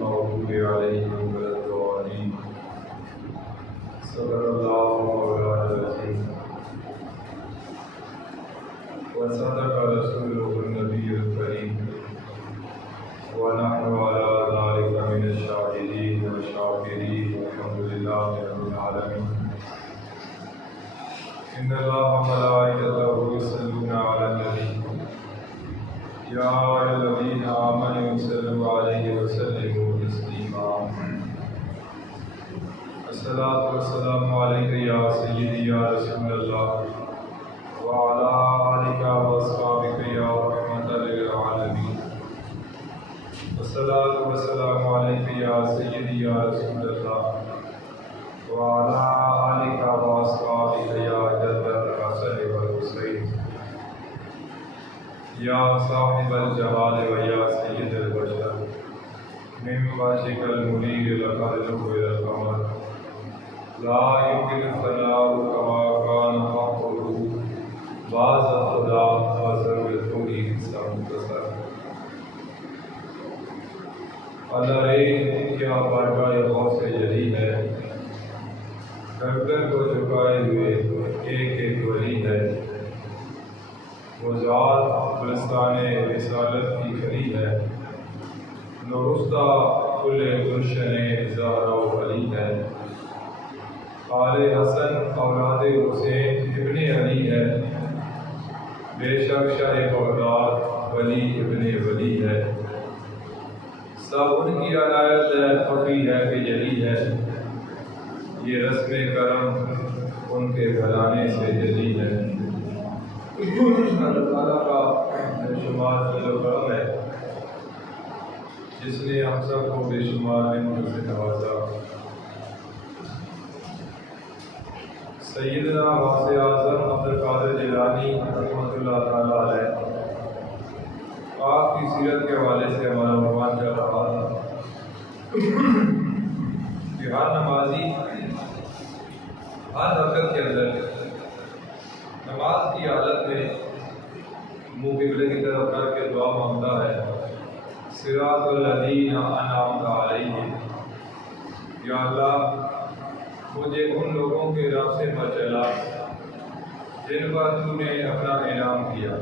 मग़ज़ूबि अलैहिम वलद्दालीन। सल्लल्लाहु अलैहि वसल्लम व सदक़ रसूलुहुन नबियुल करीम व नहनु अला ज़ालिका मिनश शाहिदीन व शाकिरीन वल्हम्दुलिल्लाहि रब्बिल आलमीन। इन्नल्लाहा व मलाइकतहु युसल्लूना अलन नबी या अय्युहल्लज़ीना आमनू सल्लु अलैहि व सल्लिमू तस्लीमा। अस्सलातु वस्सलामु अलैका या सय्यदी या रसूलल्लाह व अला आलिका व अस्हाबिका या रहमतल लिल आलमीन। अस्सलातु वस्सलामु अलैका या सय्यदी या रसूलल्लाह व अला आलिका व अस्हाबिका या जद्दल हसन वल हुसैन या साहिबल जलाल व या सय्यदल बशर मिन वाजिकल मुनीर लक़द हुवल क़मर ला युमकिनु सलाहु कमा कान हक़्क़ुहु बाज़ खुदा व ज़रूरतुही मुख़्तसर। अल्लाह रे क्या बारगाह गौसे जली है, गर्दन को झुकाए हुए एक एक वली है। वो ज़ात गुलिस्ताने रिसालत की खली है, नुरुस्ता कुल्ले गुलशने ज़हरा वली है। आले हसन औलादे हुसैन इब्ने अली है, बेशक शाह बगदाद वली इब्ने वली है। सब उनकी अनायत है, ख़फ़ी है कि जली है, ये रस्म करम उनके घराने से जली है। अल्लाह ताला का बेशुमार फज़ल करम है जिसने हम सबको बेशुमार नेमतों से नवाजा। सैयदना गौसे आज़म अब्दुल कादिर जिलानी रहमतुल्लाह ताला अलैह आपकी सीरत के हवाले से हमारा बयान कर रहा था कि हर नमाजी हर वक़्त के अंदर नमाज की हालत में मुँह क़िबले की तरफ करके दुआ मांगता है, सिरातल्लज़ीना अनअमता अलैहिम, या अल्लाह मुझे उन लोगों के रास्ते पर चला जिन पर तूने अपना इनाम किया।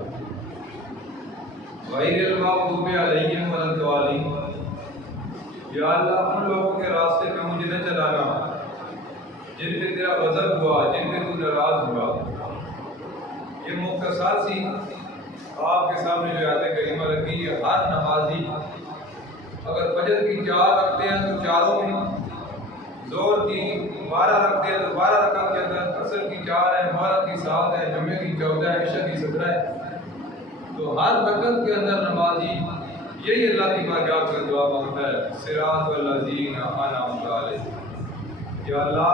गैरिल मग़ज़ूबि अलैहिम वलद्दालीन, या अल्लाह उन लोगों के रास्ते पे मुझे न चलाना जिन पे तेरा गज़ब हुआ, जिन पे तू नाराज़ हुआ। ये मुख्तसर सी आपके सामने जो आयत करीमा रखी है, हर नमाजी अगर फजर की 4 रखते हैं तो चारों में, ज़ोहर की 12 रखते हैं तो 12 रकात के अंदर, असर की 4 है, मगरिब की 7 है, जुम्मे की 14 है, इशा की 17 है। तो हर वक़्त के अंदर नमाजी यही अल्लाह की बारगाह में दुआ मांगता है, सिरातल्लज़ीना अनअमता अलैहिम, या अल्लाह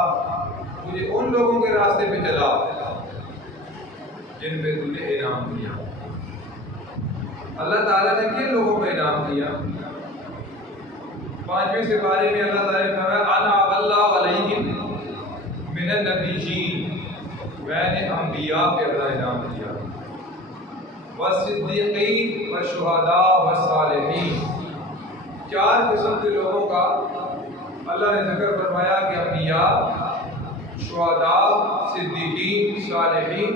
मुझे उन लोगों के रास्ते पे चला जिन पे तूने इनाम दिया। अल्लाह ताला ने किन लोगों पे इनाम दिया? 5वें सिपारे में अल्लाह ताला ने फरमाया, अना अल्लाह अलैहिम मिनन नबिय्यीन, मैंने अंबिया पे अपना इनाम दिया, वस्सिद्दीक़ीन वशुहदा वस्सालिहीन। 4 किस्म के लोगों का अल्लाह ने जिक्र फरमाया कि अंबिया, शुहदा, सिद्दीकीन, सालिहीन,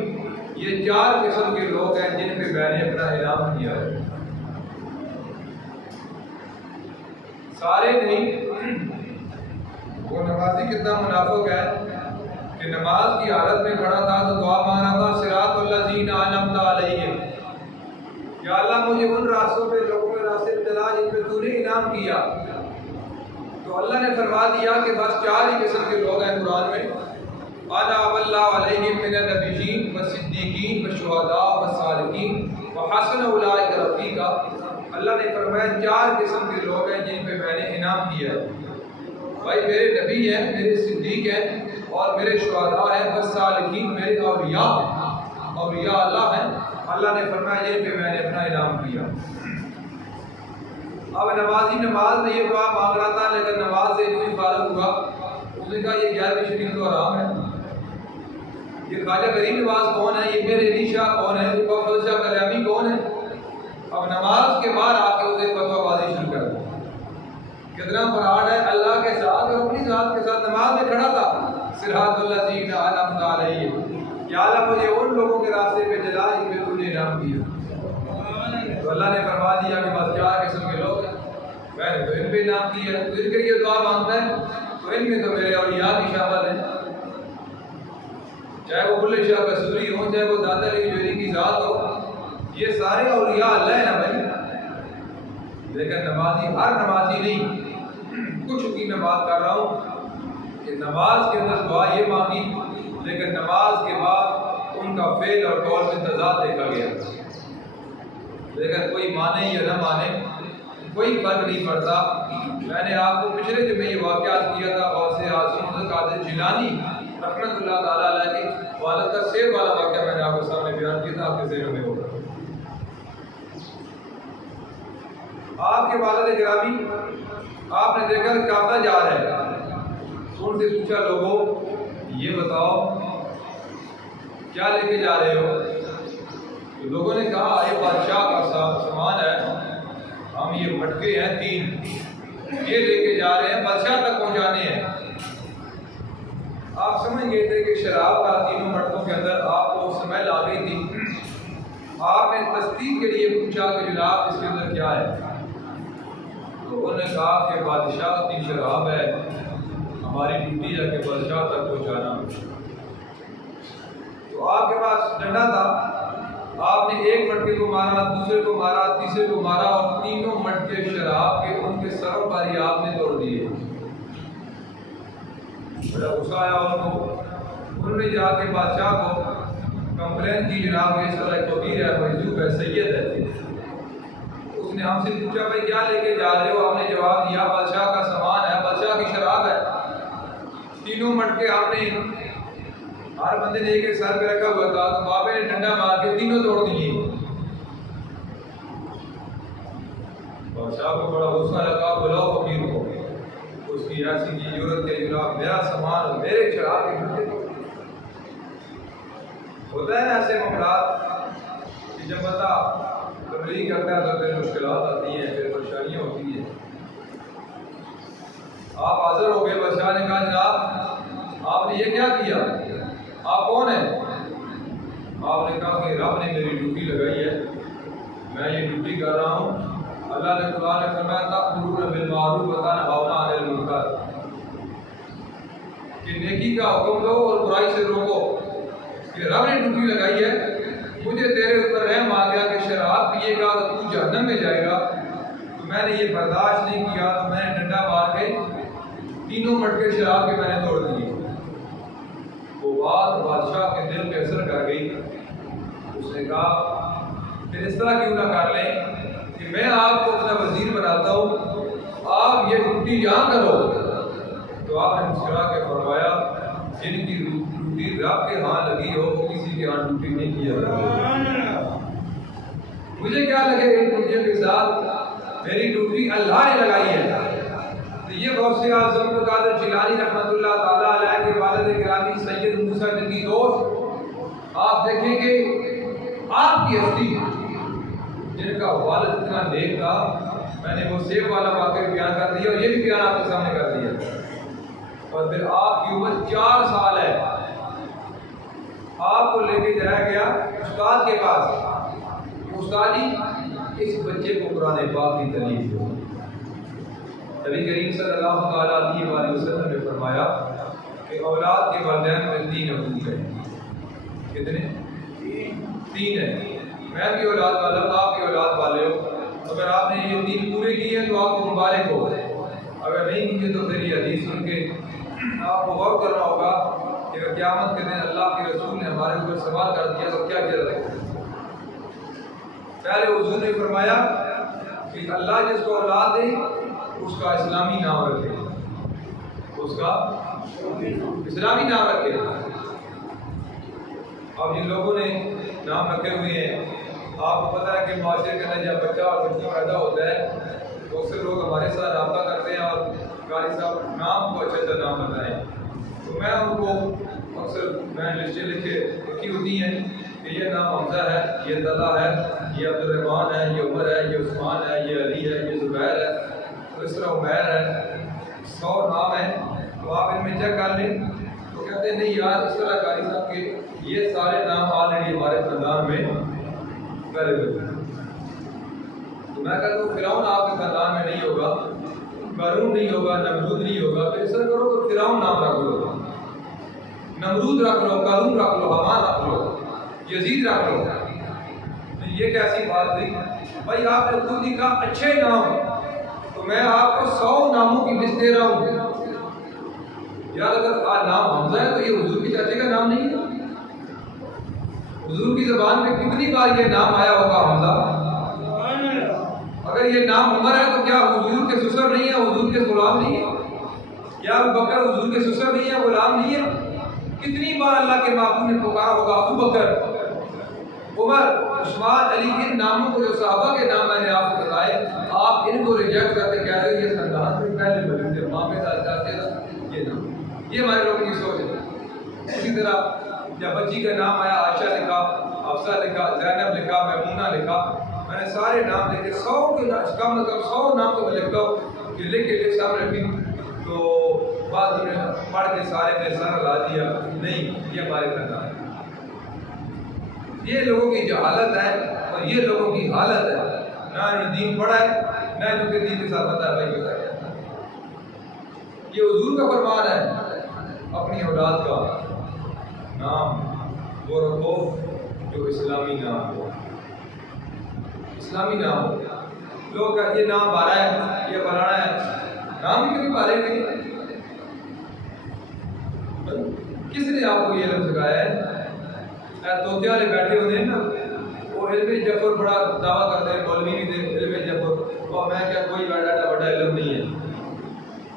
ये 4 किस्म के लोग हैं जिन पे मैंने अपना इनाम किया है। सारे नहीं। वो नमाजी कितना मुनाफिक है कि नमाज की हालत में खड़ा था तो दुआ मांग रहा था, सिरातल्लज़ीना अनअमता अलैहिम, या अल्लाह मुझे उन रास्तों पे, लोगों के रास्ते पे चला जिन पे तूने इनाम किया। तो अल्लाह ने फरमा दिया कि बस 4 ही किस्म के लोग हैं कुरान में, अना अल्लाह अलैहिम मिनन नबिय्यीन वस्सिद्दीकीन वशुहदा वस्सालिहीन व हसन उलाइका रफ़ीका। अल्लाह ने फरमाया 4 किस्म के लोग हैं जिन पे मैंने इनाम किया है। भाई मेरे नबी हैं, मेरे सिद्दीक हैं और मेरे शुहदा हैं, वस्सालिहीन मेरे औलिया हैं, औलिया अल्लाह हैं। अल्लाह ने फरमाया जिन पे मैंने अपना इनाम किया। अब नमाजी नमाज में ये दुआ मांग रहा था, लेकिन नमाज से इतनी फारग हुआ, उसने कहा ये 11वीं शरीफ तो आराम है, ये ख्वाजा गरीब नवाज कौन है, ये मेरे अली शाह कौन है, ये फजल शाह कल्याणी कौन है। अब नमाज के बाद आके उसे फतवाबाजी शुरू कर दी कि कितना फराड है अल्लाह के साथ और अपनी ज़ात के साथ नमाज में खड़ा था। सिरातुल लज़ीना अनअमता अलैहिम, या अल्लाह मुझे उन लोगों के रास्ते पे चला जिनमें तूने इनाम दिया। तो अल्लाह ने फरमा दिया कि बस 4 किस्म के लोग हैं, मैंने तो इन पे इनाम दिया है। तो इनके लिए दुआ मांगता है तो इनमें तो मेरे औलिया भी शामिल हैं, चाहे वो बुल्ले शाह कसूरी हो, चाहे वो दादा अली जोरी की ज़ात हो, ये सारे औलिया अल्लाह है ना भाई। लेकिन नमाजी हर नमाजी नहीं, कुछ की मैं बात कर रहा हूँ कि नमाज के अंदर दुआ ये मांगी, लेकिन नमाज के बाद उनका फेल और कौल में तजाद देखा गया। लेकिन कोई माने या न माने कोई फर्क नहीं पड़ता। मैंने आपको पिछले जब ये वाक़यात किया था गौसे आज़म कादिर जिलानी रहमतुल्लाह ताला अलैह के वालिद का सेब वाला वाक़या मैंने आपके सामने बयान किया था, आपके ज़हन में होगा। आपके वालिद गिरामी आपने देखा काबा जा रहे हैं, तो उनसे पूछा लोगों ये बताओ क्या लेके जा रहे हो? तो लोगों ने कहा ये बादशाह का सामान है, हम ये मटके हैं 3 ये लेके जा रहे हैं, बादशाह तक पहुंचाने हैं। आप समझ गए थे कि शराब का 3 मटकों के अंदर आपको स्मेल आ गई थी। आपने तस्दीक के लिए पूछा कि जनाब इसके अंदर क्या है? तो उन्होंने कहा कि बादशाह की शराब है, हमारी ड्यूटी है कि बादशाह तक पहुँचाना। तो आपके पास डंडा था, आपने एक मटके को मारा, दूसरे को मारा, तीसरे को मारा और 3 मटके शराब के उनके सरों पर ही आपने तोड़ दिए। बड़ा गुस्सा आया उनको। उन्होंने जाके बादशाह को कंप्लेन की, जनाब इस तरह कबीर है, मजदूब है, सैयद है। उसने हमसे पूछा भाई क्या लेके जा रहे हो? आपने जवाब दिया बादशाह का सामान है, बादशाह की शराब है। 3 मटके आपने हर बंदे ने एक सर पे रखा हुआ था, तो बाबे ने डंडा मार के 3 तोड़ दिए। बादशाह को बड़ा गुस्सा लगा, बुलाओ फकीर को। उसकी ऐसी की जरूरत है जनाब मेरा सामान और मेरे शराब के डंडे होता है। ऐसे मामला कि जब बंदा तबलीग करता है तो फिर मुश्किलात आती हैं, फिर परेशानियाँ होती हैं। आप हाजिर हो गए, बादशाह ने कहा जनाब आपने ये क्या किया, आप कौन हैं? आपने कहा कि रब ने मेरी ड्यूटी लगाई है, मैं ये ड्यूटी कर रहा हूँ। अल्लाह ने कुरान में फरमाया तअमुरूना बिल मारूफ व तनहौना अनिल मुनकर, कि नेकी का हुक्म दो और बुराई से रोको। कि रब ने ड्यूटी लगाई है, मुझे तेरे ऊपर रहम आ गया कि शराब पिएगा तो तू जहन्नम में जाएगा, तो मैंने ये बर्दाश्त नहीं किया, तो मैंने डंडा मार के 3 मटके शराब के मैंने तोड़ दिए। वो बात बादशाह के दिल पे असर कर गई। उसने कहा फिर इस तरह क्यों ना कर लें कि मैं आपको अपना वजीर बनाता हूँ, आप ये ड्यूटी यहाँ करो। तो आपने मुस्कुरा के फरमाया जिनकी ड्यूटी रब के यहाँ लगी हो वो किसी के यहाँ ड्यूटी नहीं किया जाता। मुझे क्या लगे इन ड्यूटियों के साथ, मेरी ड्यूटी अल्लाह ने लगाई है। तो ये गौसे आज़म कादिर जिलानी रहमतुल्लाह ताला अलैह के वालिद गिरामी सैयद मूसा जंगी दोस्त, आप देखेंगे आपकी हस्ती जिनका वालिद इतना नेक था। मैंने वो सेब वाला वाक़या बयान कर दिया और ये भी बयान आपके सामने कर दिया। और फिर आपकी उम्र 4 साल है, आपको लेके जाया गया उस्ताद के पास। उस्ताद जी इस बच्चे को कुरान पाक की तालीम दो। नबी करीम सल्लल्लाहु अलैहि वसल्लम ने फरमाया कि औलाद के वालिदैन में 3 हकूक़ हैं। कितने? 3 हैं। मैं भी औलाद वाला हूँ, आप भी औलाद वाले हो। अगर आपने ये 3 पूरे किए तो आपको मुबारक हो, अगर नहीं किए तो फिर ये हदीस सुन के आपको गौर करना होगा कि क़यामत के दिन अल्लाह के रसूल ने हमारे ऊपर सवाल कर दिया तो क्या किया जाएगा। पहले हुजूर ने फरमाया कि अल्लाह जिसको औलाद दे उसका इस्लामी नाम रखे, उसका इस्लामी नाम रखे। अब जिन लोगों ने नाम रखे हुए हैं, आपको पता है कि माशरे के अंदर जब बच्चा और बच्चा पैदा होता है तो अक्सर लोग हमारे साथ रब्ता करते हैं और कारी साहब नाम को अच्छा नाम बताएं। तो मैं उनको अक्सर लिस्टें लिखे रखी होती हैं कि ये नाम हमजा है, ये तला है, ये अब्दुर्रहमान है, ये उमर है, ये उस्मान है, ये अली है, ये जुबैर है। तो इस तरह उमैर है, 100 नाम है, तो आप इनमें चेक कर लें। तो कहते हैं नहीं यार, इस तरह कारी साहब के ये सारे नाम ऑलरेडी हमारे खानदान में करे हुए हैं। तो मैं कहता हूँ फिरौन आपके खानदान में नहीं होगा, कारून नहीं होगा, नमरूद नहीं होगा, तो इस तरह करो तो फिरौन नाम रख लो, नमरूद रख लो, कारून रख लो, हमान रख लो, यजीद रख लो। तो ये कैसी बात हुई भाई? आपने खुद लिखा अच्छे नाम, तो मैं आपको 100 नामों की लिस्ट दे रहा हूँ यार। अगर आज नाम हमजा है तो ये हुजूर के चाचे का नाम नहीं है। हुजूर की ज़बान में कितनी बार ये नाम आया होगा हमजा? अगर ये नाम उमर है तो क्या हुजूर के ससुर नहीं है, हुजूर के गुलाम नहीं है? क्या अबू बकर हुजूर के ससुर नहीं है, गुलाम नहीं है? कितनी बार अल्लाह के महबूब ने पुकारा होगा अबू बकर, उमर, उस्मान, अली, इन नामों को जो सहाबा के नाम मैंने आपको बताए, आप इनको रिजेक्ट करके कह रहे हो ये खानदान में पहले बने थे, माँ पे जाते ये नाम। ये हमारे लोगों की सोच है। इसी तरह जब बच्ची का नाम आया, आयशा लिखा, हफ्सा लिखा, ज़ैनब लिखा, मैमूना लिखा, मैंने सारे नाम लिखे, 100 के कम मतलब 100 नाम तो मैं लिखता हूँ कि लिख के सामने रखी। तो बाद में पढ़ के सारे मेरे सर ला दिया, नहीं ये हमारे खानदान है। ये लोगों की जहालत है और ये लोगों की हालत है, ना इन्होंने दीन पढ़ा है, ना इनके दीन के साथ पता है भाई बताया। ये हुजूर का फरमान है, अपनी औलाद का नाम वो रखो जो इस्लामी नाम हो, इस्लामी नाम हो। लोग ये नाम बारा है, ये फलाना है, नाम ही कभी बारे नहीं। किसने आपको ये लफ्ज़ सिखाया है? तोते वाले बैठे होते हैं ना, वो इल्म जफर बड़ा दावा करते हैं, मौलवी भी थे इल्म जफर, और मैं क्या कोई बड़ा इल्म नहीं है।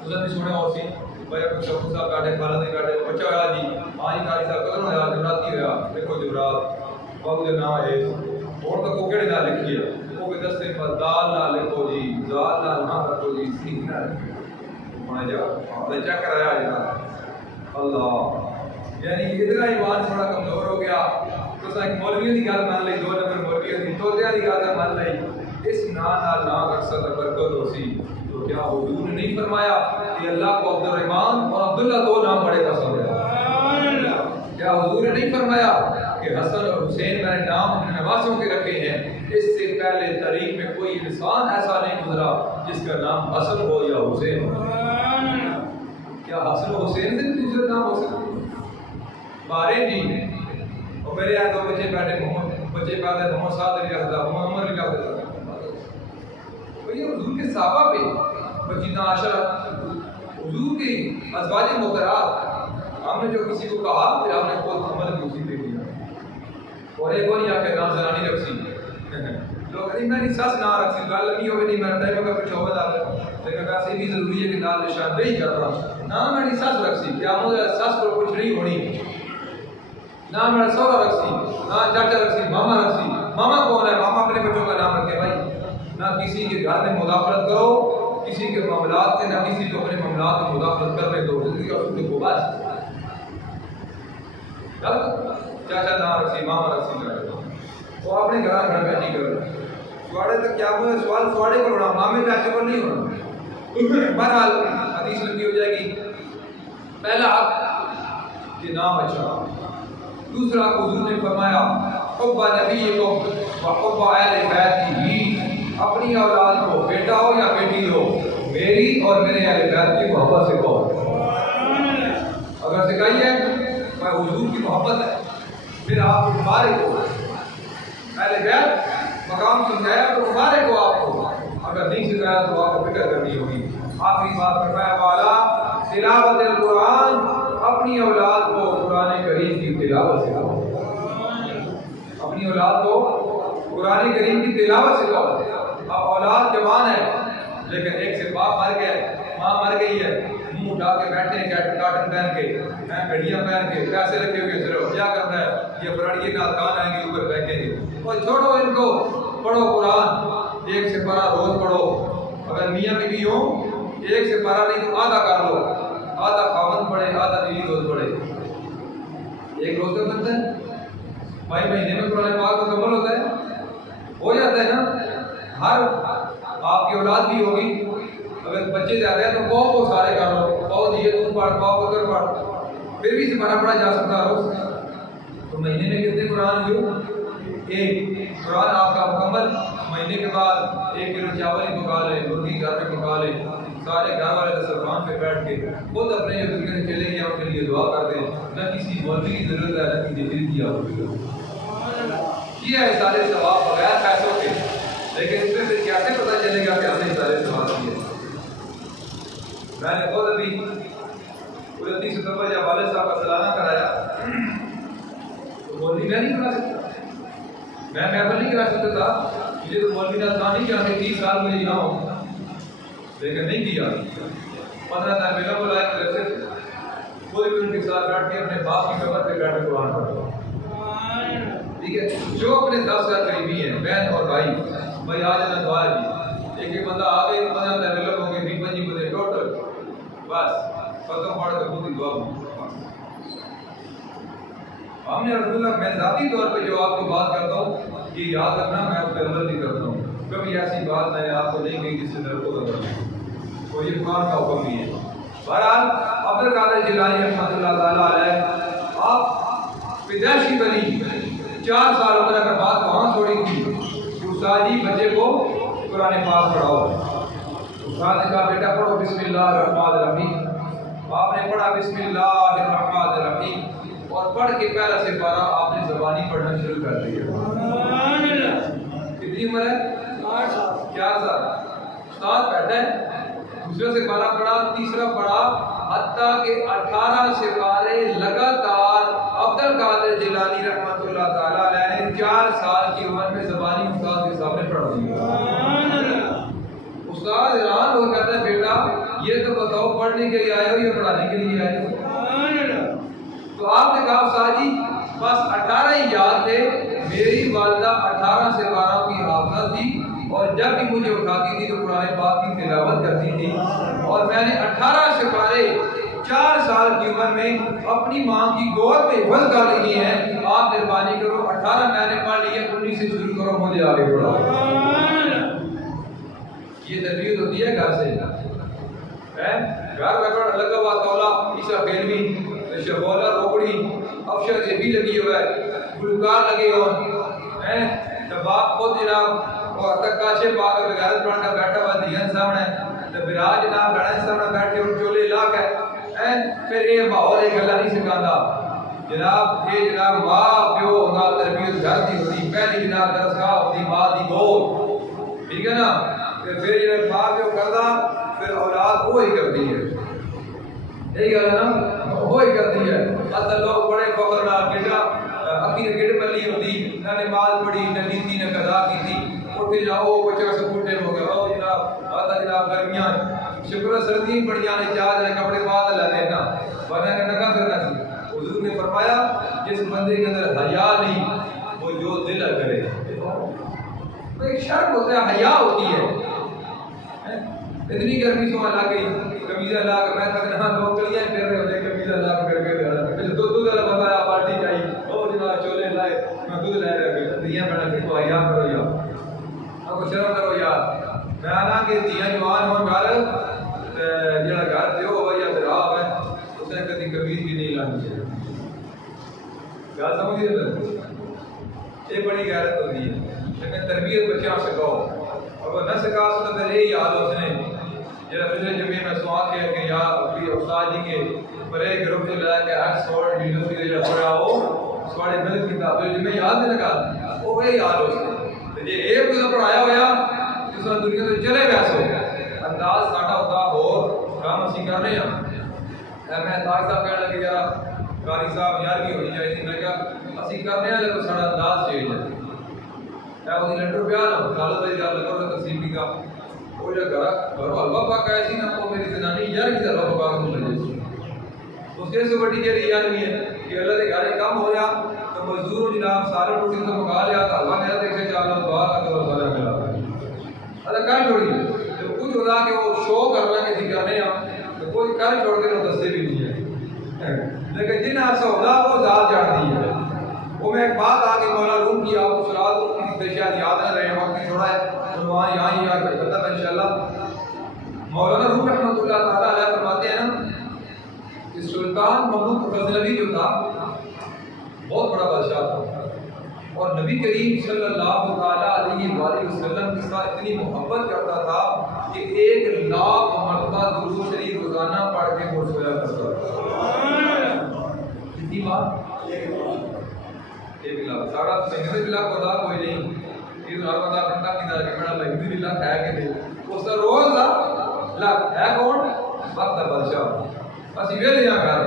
उधर भी सुने और सी भाई कुछ शफू साहब काटे, खाला ने काटे, बच्चा होया जी, हाँ जी कारी साहब कदम होया, जबराती होया, देखो जबरात बाबू के नाम है और तो कोकेड़े ना लिखी है, वो भी दस्ते पर दाल ना लिखो जी, दाल ना ना रखो जी, सीख ना होना जा, चेक कराया जनाब अल्लाह। यानी इतना ईमान थोड़ा कमजोर हो गया तो एक मौलवियों की गल मान ली, 2 नंबर मौलवियों की तोतियां की गल मान ली, इस ना अक्सर बरकत होसी। तो क्या हुजूर ने नहीं फरमाया कि अल्लाह को अब्दुर्रहमान और अब्दुल्ला 2 नाम बड़े पसंद है? क्या हुजूर ने नहीं फरमाया कि हसन और हुसैन मैंने नाम नवासों के रखे हैं? इससे पहले तारीख में कोई इंसान ऐसा नहीं गुजरा जिसका नाम हसन हो या हुसैन हो। क्या हसन और हुसैन से दूसरे नाम हो सकते? बारे जी और मेरे यहाँ 2 बच्चे बैठे, बच्चे पैदा मोहम्मद साद लिखा था, मोहम्मद लिखा था। तो ये हुजूर के सहाबा पे बचीना आशरा, हुजूर की अज़वाज मुहतरात, हमने जो किसी को कहा फिर हमने खुद अमल भी उसी पे किया। और एक और यहाँ के नाम जनानी रखी लोग कहते मैंने सस ना रखी, गल लगी हो नहीं, मेरा टाइम का कुछ होगा लेकिन वैसे भी जरूरी है कि नाल निशानदेही करना ना, मैंने सस रखी, क्या मुझे सस को कुछ नहीं होनी ना, मेरा सौरा रखी ना, चाचा रखी, मामा रखी। मामा कौन है? मामा अपने बच्चों का नाम रखे भाई। ना किसी के घर में मुदाखलत करो, किसी के मामलात में, ना किसी को अपने मामलात में मुदाखलत करने दो, को बस चाचा ना रखी, मामा रखी, तो आपने घर घर बैठी करो स्वाड़े तक क्या बोले, सवाल स्वाड़े पर होना, मामे चाचे पर नहीं होना। बहरहाल हदीस लंबी हो जाएगी। पहला हक कि नाम अच्छा, दूसरा हुजूर ने फरमाया हुब्बा नबी को व हुब्बा अहले बैत ही, अपनी औलाद को बेटा हो या बेटी हो मेरी और मेरे अहले बैत की मोहब्बत सिखाओ। अगर सिखाई है मैं हुजूर की मोहब्बत है, फिर आप मुबारक हो। अहले बैत मकाम समझाया तो मुबारक हो आपको, अगर नहीं सिखाया तो आपको फिक्र करनी होगी। आखिरी बात फरमाया वाला तिलावत कुरान, अपनी औलाद को कुरान करीम की तिलावत सिखाओ, अपनी औलाद को कुरान करीम की तिलावत सिखाओ। अब औलाद जवान है लेकिन एक से बाप मर गया, माँ मर गई है, मुंह उठा के बैठे हैं काटन पहन के, घड़ियाँ पहन के, पैसे रखे हुए, सिर्फ क्या करना है, ये बराड़िए नाल कान आएंगे ऊपर फेंकेंगे। और छोड़ो इनको, पढ़ो कुरान, 1 से 12 रोज पढ़ो। अगर मियाँ बीवी हो 1 से 12 नहीं तो आधा कर लो, आधा खावन पड़े, आधा बीवी रोज पड़े, 1 रोज का बनता है भाई, महीने में कुरान पाक मुकम्मल होता है, हो जाता है ना। हर आपकी औलाद भी होगी, अगर बच्चे जाते हैं तो कौ को सारे कर लो, कौ दिए तुम पढ़, कौ उधर पढ़, फिर भी सिपारा पढ़ा जा सकता हो। तो महीने में कितने कुरान हुए? एक कुरान आपका मुकम्मल। महीने के बाद 1 किलो चावल ही पका ले, मुर्गी घर में पका ले, सारे घर वाले दस्तरखान पे बैठ के खुद अपने जो दुनिया से चले गए उनके लिए दुआ कर दें। न किसी मौलवी की जरूरत है, न किसी दिल किया है सारे सवाब बगैर पैसों के। लेकिन इसमें फिर कैसे पता चलेगा कि हमने सारे सवाब किए? मैंने खुद अभी 29 सितंबर जब वाले साहब का सालाना कराया तो मौलवी मैं नहीं करा सकता, मैं महफिल नहीं करा सकता था, मुझे तो मौलवी ने कहा नहीं कि 30 साल में यहाँ हो, लेकिन नहीं किया। 15 साल मेला बुलाया मेरे से, कोई भी उनके साथ बैठ के अपने बाप की कबर पे बैठ के कुरान पढ़ा। ठीक है, जो अपने 10 साल करीबी हैं बहन और भाई आज ना दुआ जी, एक बंदा आगे 15 साल मेला होंगे 20-25 बंदे टोटल, बस खत्म पढ़ के खुद ही दुआ। हमने रसूलुल्लाह, मैं जाती तौर पे जो आपको बात करता हूँ कि याद रखना, मैं आपको गलत नहीं करता हूँ, कभी ऐसी बात मैंने आपको नहीं कही जिससे डर को बदलना, तो ये कुरान का हुक्म नहीं है। बहरहाल अब्दुल कादिर जिलानी रहमतुल्लाह ताला अलैह, आप विदेशी बनी 4 साल उम्र के बाद वहाँ छोड़ी थी कि उस्ताद जी बच्चे को कुरान पाक पढ़ाओ। उस्ताद ने कहा बेटा पढ़ो बिस्मिल्लाहिर्रहमानिर्रहीम। आपने पढ़ा बिस्मिल्लाहिर्रहमानिर्रहीम और पढ़ के पहला से 12 आपने ज़बानी पढ़ना शुरू कर दिया। कितनी उम्र है? 4 साल। उस्ताद बैठा है, दूसरे से 12 पढ़ा, तीसरा पढ़ा, हत्ता के 18 सिपारे लगातार अब्दुल कादिर जिलानी रहमतुल्लाह ताला अलैह ने 4 साल की उम्र में ज़बानी उस्ताद के सामने पढ़ दिया। उस्ताद हैरान हो कहता है बेटा ये तो बताओ पढ़ने के लिए आए हो या पढ़ाने के लिए आए हो? तो आपने कहा उस्ताद जी बस 18 ही याद थे, मेरी वालिदा 18 से 12 की हाफिज़ा थी और जब भी मुझे उठाती थी तो कुरान पाक की तिलावत करती थी और मैंने 18 सिपारे 4 साल की उम्र में अपनी माँ की गोद में हिफ्ज़ कर ली है। आप मेहरबानी करो 18 मैंने पढ़ लिया, 19 से शुरू करो, मुझे आगे बढ़ाओ। ये तरबियत होती है घर से, घर लगा हुआ तौला ईसा बेलवी शफौला रोकड़ी अफसर से भी लगी हुआ है, गुलकार लगे हो हैं, तो बाप खुद जनाब और तक काशे पाक वगैरह पढ़ कर बैठा हुआ दियन सामने, तो विराज जनाब गणेश सामने बैठे और चोले ला के हैं, फिर ये माहौल एक गला नहीं सिखाता जनाब। ये जनाब माँ प्यो ना तरबियत घर की होती, पहली जनाब दरसगाह होती माँ की गोद, ठीक है ना, फिर जनाब माँ प्यो करदा फिर औलाद वो ही करती है, यही गल है ना, वो ही करती है। असल लोग बड़े फख्र नाल बेटा अखी गिड़ पल्ली होती, ना नमाज पढ़ी न नीति न कदा की थी, उठ जाओ बच्चा स्कूटे हो गया ओ जनाब आता जनाब गर्मियां शुक्र सर्दी बढ़िया ने 4 जने कपड़े बाद ला देना वरना ने नका करना थी। हुजूर ने फरमाया जिस बंदे के अंदर हया नहीं वो जो दिल करे, तो एक शर्त होता है, हया होती है। इतनी गर्मी सुबह ला गई कमीजा ला के मैं तक ना लोग गलियां फिर रहे होते कमीजा ला के करके दूध वाला बंदा है पार्टी चाहिए ओ जनाब चोले लाए मैं दूध ले रहा दिया मैंने फिर तो आया करो यार, अब शर्म करो यार, मैं ना कि दिया जवान हो घर जेड़ा घर ते हो या फिर आप है उसे कभी कमीज भी नहीं लानी चाहिए। गल समझ रहे? ये बड़ी गैरत होती है, लेकिन तरबियत बच्चा सिखाओ, और न सिखा तो फिर यही हाल उसने जरा पिछले जमीन में सुहा के या अपनी उस्ताद जी के बड़े ग्रुप से लगा के ऑक्सफोर्ड यूनिवर्सिटी जो पढ़ा हो सारे मिल किताब जो मैं याद नहीं लगा वो वही हाल उसने जे एक को पढ़ाया होया जिस दुनिया से चले वैसो अंदाज साडा होता हो काम ਅਸੀਂ कर रहे हैं। मैं ताज साहब कहने लगे यार कारी साहब यार भी होनी चाहिए, मैं कहा ਅਸੀਂ कर रहे हैं लेकिन साडा अंदाज चेंज है। मैं वो लेटर पे आना खालद भाई यार लगा तो तस्वीर का वो जो घर हलवा पका ऐसी ना वो मेरी जनानी यार की हलवा पका के मुझे उसके से बड़ी जेरी यार भी है कि अल्लाह के घर काम हो गया तो मजदूर जनाब सारे रोटी तो पका लिया तो हलवा मेरा देखे चाल दुआ का तो सारा मिला अरे कर छोड़ी तो कुछ होता कि वो शो करना किसी करने तो कोई कर छोड़ के तो दस्ते भी नहीं है, लेकिन जिन ऐसा होता वो ज़्यादा जानती है। वो मैं एक बात आगे मौला रूम की आपको सुना दूँ, शायद याद न रहे, वक्त थोड़ा है, यहाँ ही याद करता था इंशाल्लाह। मौलाना रूम रहमतुल्लाह ताला अलैह फरमाते हैं ना कि सुल्तान महमूद गजनवी जो था बहुत बड़ा बादशाह था और नबी करीम सल्लल्लाहु ताला अलैहि वसल्लम के साथ इतनी मोहब्बत करता था कि 1,00,000 मरतबा दुरूद शरीफ रोजाना पढ़ के वो सोया करता था। कितनी बार? 1,00,000। सारा संगत लाख बता कोई नहीं ये हर बंदा अपना किधर के बड़ा लगी भी लाख है कि उसका रोज लाख है कौन वक्त बादशाह ਅਸੀਂ ਵੇਲੇ ਆ ਕਰ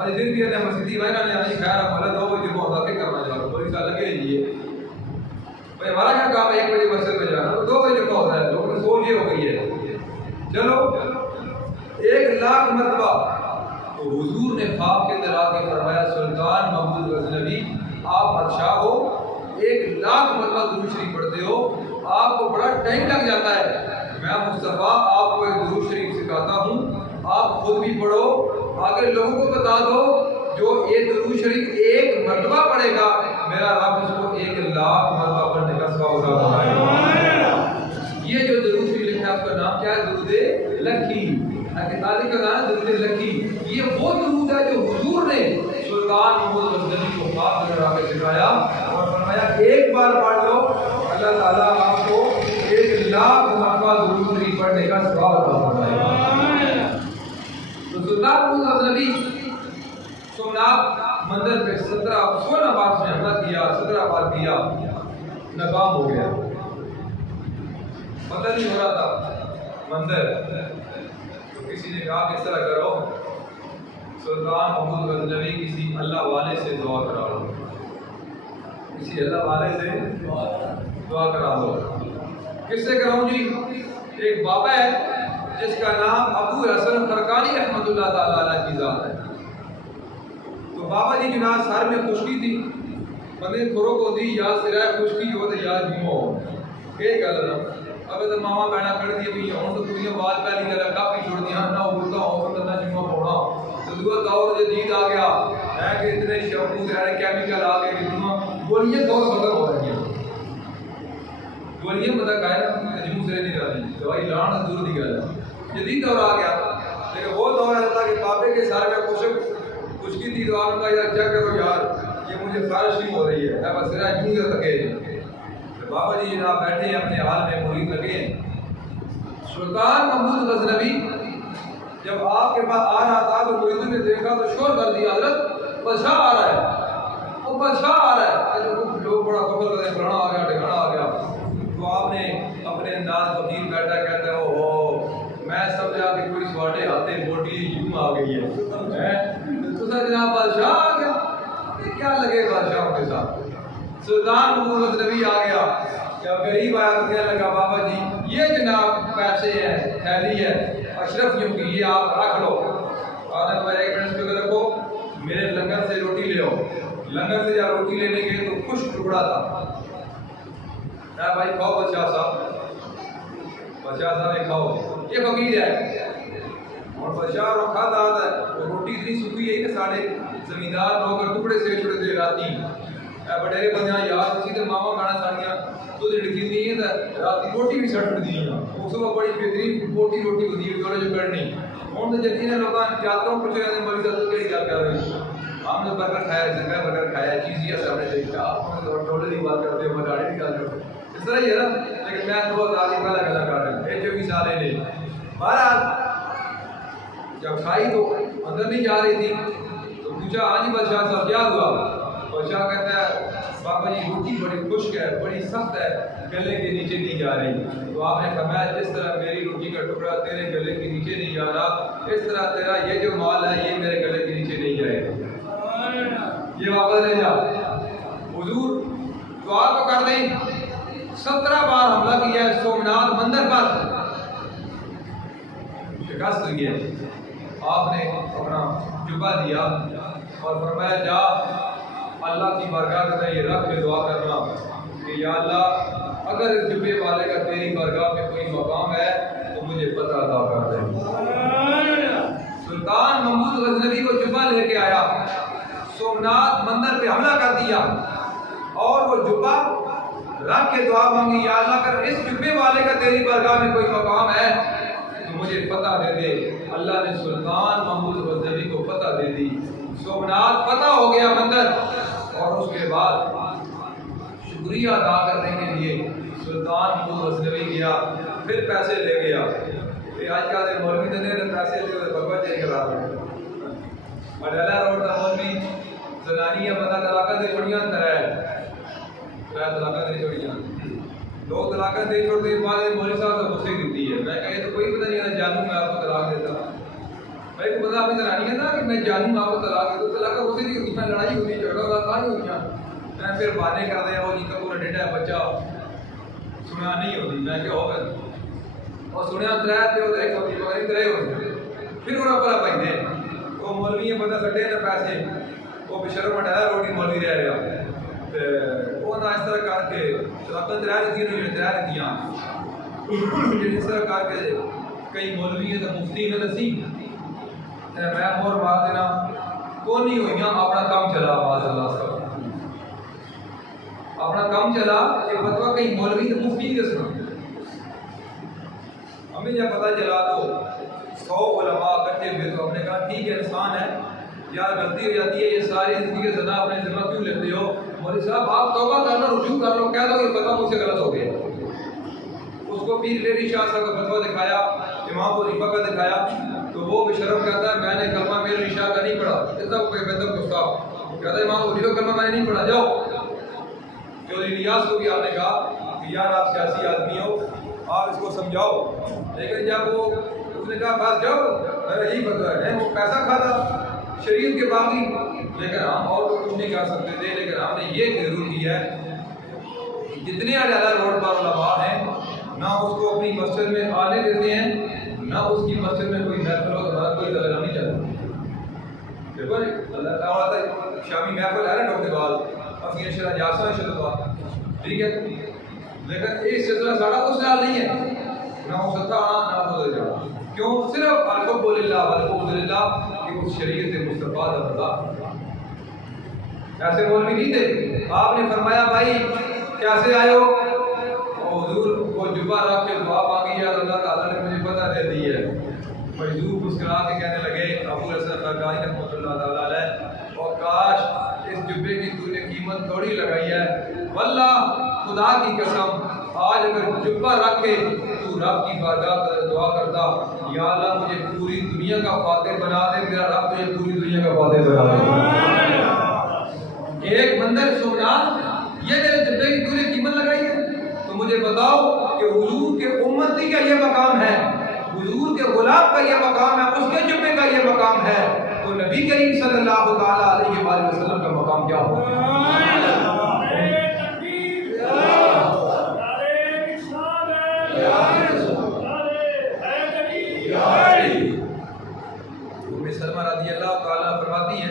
ਅਸੀਂ ਫਿਰ ਵੀ ਇਹਨੇ ਮਸਜਿਦੀ ਵਾਇਨਾ ने आनी खैर हमारा 2 बजे को होता है करना चाहो कोई सा लगे जी भाई हमारा क्या काम है 1 बजे मस्जिद में जाना तो 2 बजे को होता है लोग सोच ये हो गई है चलो 1,00,000 मरतबा तो हुजूर ने ख्वाब के अंदर आके फरमाया सुल्तान महमूद गजनवी आप बादशाह हो 1,00,000 मरतबा दुरूद शरीफ पढ़ते हो आपको बड़ा टाइम लग जाता है मैं मुस्तफा आपको एक दुरूद शरीफ सिखाता हूँ आप खुद भी पढ़ो आगे लोगों को बता दो जो ये दुरूद शरीफ 1 मरतबा पढ़ेगा मेरा रब उसको 1,00,000 मरतबा पढ़ने का सवाब बनाएगा। ये जो दुरूद शरीफ लिखा है उसका नाम क्या है? दुरूद लकी। ताली का नाम दुरूद लकी। ये वो दुरूद है जो हुजूर ने सुल्तान महमूद गजनवी को ख्वाब में आके सिखाया और फरमाया एक बार पढ़ लो अल्लाह ताला आपको 1,00,000 मरतबा दुरूद शरीफ पढ़ने का सवाब बनाएगा। सुल्तान महमूद गजनवी सोमनाथ मंदिर पे 16 बार से हमला किया 17 बार किया नाकाम हो गया पता नहीं हो रहा था मंदिर तो किसी ने कहा कि इस तरह करो सुल्तान महमूद गजनवी किसी अल्लाह वाले से दुआ करा लो किसी अल्लाह वाले से दुआ करा लो किससे कराऊं जी? एक बाबा है जिसका नाम अबू हसन खरकानी रहमतुल्लाह ताला अलैह की जात है। तो बाबा जी की ना सर में खुश्की थी बंदे थोड़ो को दी या सिरा खुश्की हो तो या जीमो के गल ना अब तो मामा बहना कर दी भी हुन तो पूरी बात पहली गल काफी छोड़ दिया ना बोलता हो तो ना जीमो पौड़ा तो दूसरा दौर जदीद आ गया है कि इतने शैम्पू सारे केमिकल आ गए कि गोलियां दौर खत्म हो रही हैं गोलियां बता खाए ना जीमो से नहीं रही दवाई लाण दूर दी गल जदीद दौर आ गया लेकिन वो दौर ऐसा कि बाबे के सर में खुश्की थी तो आपका यार क्या करो यार ये मुझे ख्वाहिश नहीं हो रही है बस सिरा यूं ही लगे तो बाबा जी जनाब बैठे हैं अपने हाल में मुरीद लगे सुल्तान महमूद गजनवी जब आपके पास आ रहा था तो मुरीदों ने देखा तो शोर कर दिया हजरत बादशाह आ रहा है वो बादशाह आ रहा है आज लोग बड़ा फखर करते हैं फलाना आ गया ठिकाना आ गया तो आपने अपने अंदाज वकील बैठा कहते हो मैं समझा कि कोई स्वाटे हाथे मोटी यूं आ गई है तो सर जनाब बादशाह आ गया क्या लगे बादशाहों के साथ सुल्तान महमूद गजनवी आ गया जब गरीब आया तो कहने लगा बाबा जी ये जनाब पैसे हैं थैली है अशरफियों की ये आप रख लो आपने कहा 1 मिनट के रखो मेरे लंगर से रोटी ले आओ लंगर से जब रोटी लेने गए तो खुश टुकड़ा था भाई खाओ बादशाह साहब खाओ ये फकीर है और बादशाह रखा था रोटी इतनी सूखी है कि साढ़े जमींदार लोग टुकड़े से छुड़े दे राती बटेरे बंदे यार सीधे मामा खाना साड़ियां तो डिगी नहीं है राती रोटी भी छड़ दी है उस वक्त बड़ी बेहतरीन रोटी होती है जो करनी ਹੁਣ तो जल्दी ने लोग यात्रों पूछ रहे हैं मरीज तो क्या क्या कर रहे हैं हमने बर्गर खाया जगह बर्गर खाया चीज ये सामने देखा आपने डॉलर की बात करते हो गाड़ी की बात करते इस तरह ही है ना लेकिन मैं 2000 की पहला गला कर रहा हूं ये 24 साल ने महाराज जब खाई तो अंदर नहीं जा रही थी तो पूछा हाँ जी बादशाह साहब क्या हुआ बादशाह कहता है बाबा जी रोटी बड़ी खुश्क है बड़ी सख्त है गले के नीचे नहीं जा रही तो आपने फरमाया जिस तरह मेरी रोटी का टुकड़ा तेरे गले के नीचे नहीं जा रहा इस तरह तेरा ये जो माल है ये मेरे गले के नीचे नहीं जाएगा ये वापस ले जा हुजूर दुआ तो कर दी 17 बार हमला किया सोमनाथ मंदिर पर शिकस्त हुई है आपने अपना जुबा दिया और फरमाया जा अल्लाह की बारगाह में ये रख के दुआ करना कि या अल्लाह अगर इस जुबे वाले का तेरी बारगाह में कोई मकाम है तो मुझे पता अदा कर दे। सुल्तान महमूद गजनवी को जुबा लेके आया सोमनाथ मंदिर पे हमला कर दिया और वो जुबा रख के दुआ मांगी या अल्लाह अगर इस जुबे वाले का तेरी बारगाह में कोई मकाम है तो मुझे फतह दे दे। अल्लाह ने सुल्तान महमूद गजनवी को फतह दे दी। सोमनाथ फतह हो गया मंदिर, और उसके बाद शुक्रिया अदा करने के लिए सुल्तान महमूद गजनवी गया, फिर पैसे ले गया। आज का दिन मौलवी देने पैसे दे भगवत जी करा मडला रोड का मौलवी जनानियां बंदा तलाका दे छोड़ियां तलाका दे छोड़ियां लोग तलाका दे छोड़ते बाद मौलवी साहब तो गुस्से देती है। मैं कहे तो कोई पता नहीं जानू मैं आपको तलाक देता, भाई को पता अपनी जनानियां ना कि मैं जानू आपको तलाक दे तो तलाक गुस्से नहीं होती, मैं लड़ाई होती झगड़ा होता कहाँ होती, मैं फिर बातें कर दे वो जी का पूरा डेटा बच्चा सुना नहीं होती। मैं क्या होगा और सुने फिर पर पैदे वो मौलवी बंदा कटे ना पैसे वो बेशर्म हटाया रोटी मौलवी रह रहा वो ना इस तरह करके तलाक त्रै दियां इस तरह करके कई मौलवी तो मुफ्ती ने दसी मैं मोर मार देना कौन नहीं हुई अपना काम चला माशाअल्लाह अपना काम चला ये फतवा कई मौलवी तो मुफ्ती दसना। हमें जब पता चला तो 100 उलमा इकट्ठे हुए तो हमने कहा ठीक है इंसान है यार गलती हो जाती है, ये सारी जिंदगी के सजा अपने जिम्मा क्यों लेते हो, मौलवी साहब आप तौबा कर लो रुजू कर लो, कह दो ये फतवा मुझसे गलत हो गया। उसको पीर लेडी शाह साहब का फतवा दिखाया, इमाम वजीफा का दिखाया तो वो बेशर्म कहता है मैंने कलमा मेरे शाह का नहीं पढ़ा, इतना बेदब गुस्ताख कहता है इमाम वजीफा कलमा मैंने नहीं पढ़ा। जाओ चौधरी नियाज को भी आपने कहा कि यार आप सियासी आदमी हो आप इसको समझाओ, लेकिन जब वो उसने कहा बस जाओ मेरा यही फतवा है, वो पैसा खाता शरीयत के बागी, लेकिन हम और तो कुछ नहीं कर सकते थे। लेकिन हमने ये जरूर किया है जितने अडाला रोड पर उलमा हैं ना उसको अपनी मस्जिद में आने देते हैं ना उसकी मस्जिद में कोई महफिल हो तो कोई दलना नहीं चाहता। देखो अल्लाह ताला शामी महफिल है ना डॉक्टर अपनी शराजासा शुरुआत ठीक है, लेकिन ये सिलसिला साड़ा उस नाल नहीं है ना हो सकता ना हो जाए क्यों सिर्फ अल्हम्दुलिल्लाह वल्हम्दुलिल्लाह कि उस शरीयत मुस्तफा दा बता ऐसे मौलवी नहीं थे। आपने फरमाया भाई कैसे आए हो, हुजूर को जुबा रख के दुआ मांगी यार अल्लाह ताला ने मुझे पता दे दी है। मजदूर मुस्कुरा के कहने लगे अबू हसन फरगाई रहमतुल्लाह ताला अलैह और काश इस जुब्बे की तूने कीमत थोड़ी लगाई है, वल्लाह खुदा की कसम आज अगर जुब्बा रखे तू रब की बारगाह पर दुआ करता या अल्लाह मुझे पूरी दुनिया का फातिह बना दे, मेरा रब मुझे पूरी दुनिया का फातिह बना दे। एक मंदिर सोमनाथ ये मेरे जुब्बे की तूने कीमत लगाई है तो मुझे बताओ कि हुजूर के उम्मती का ये मकाम है, हुजूर के गुलाब का ये मकाम है, उसके जुब्बे का ये मकाम है, तो नबी करीम सल्लल्लाहु ताला अलैहि वसल्लम का मकाम क्या होगा। फरमाती है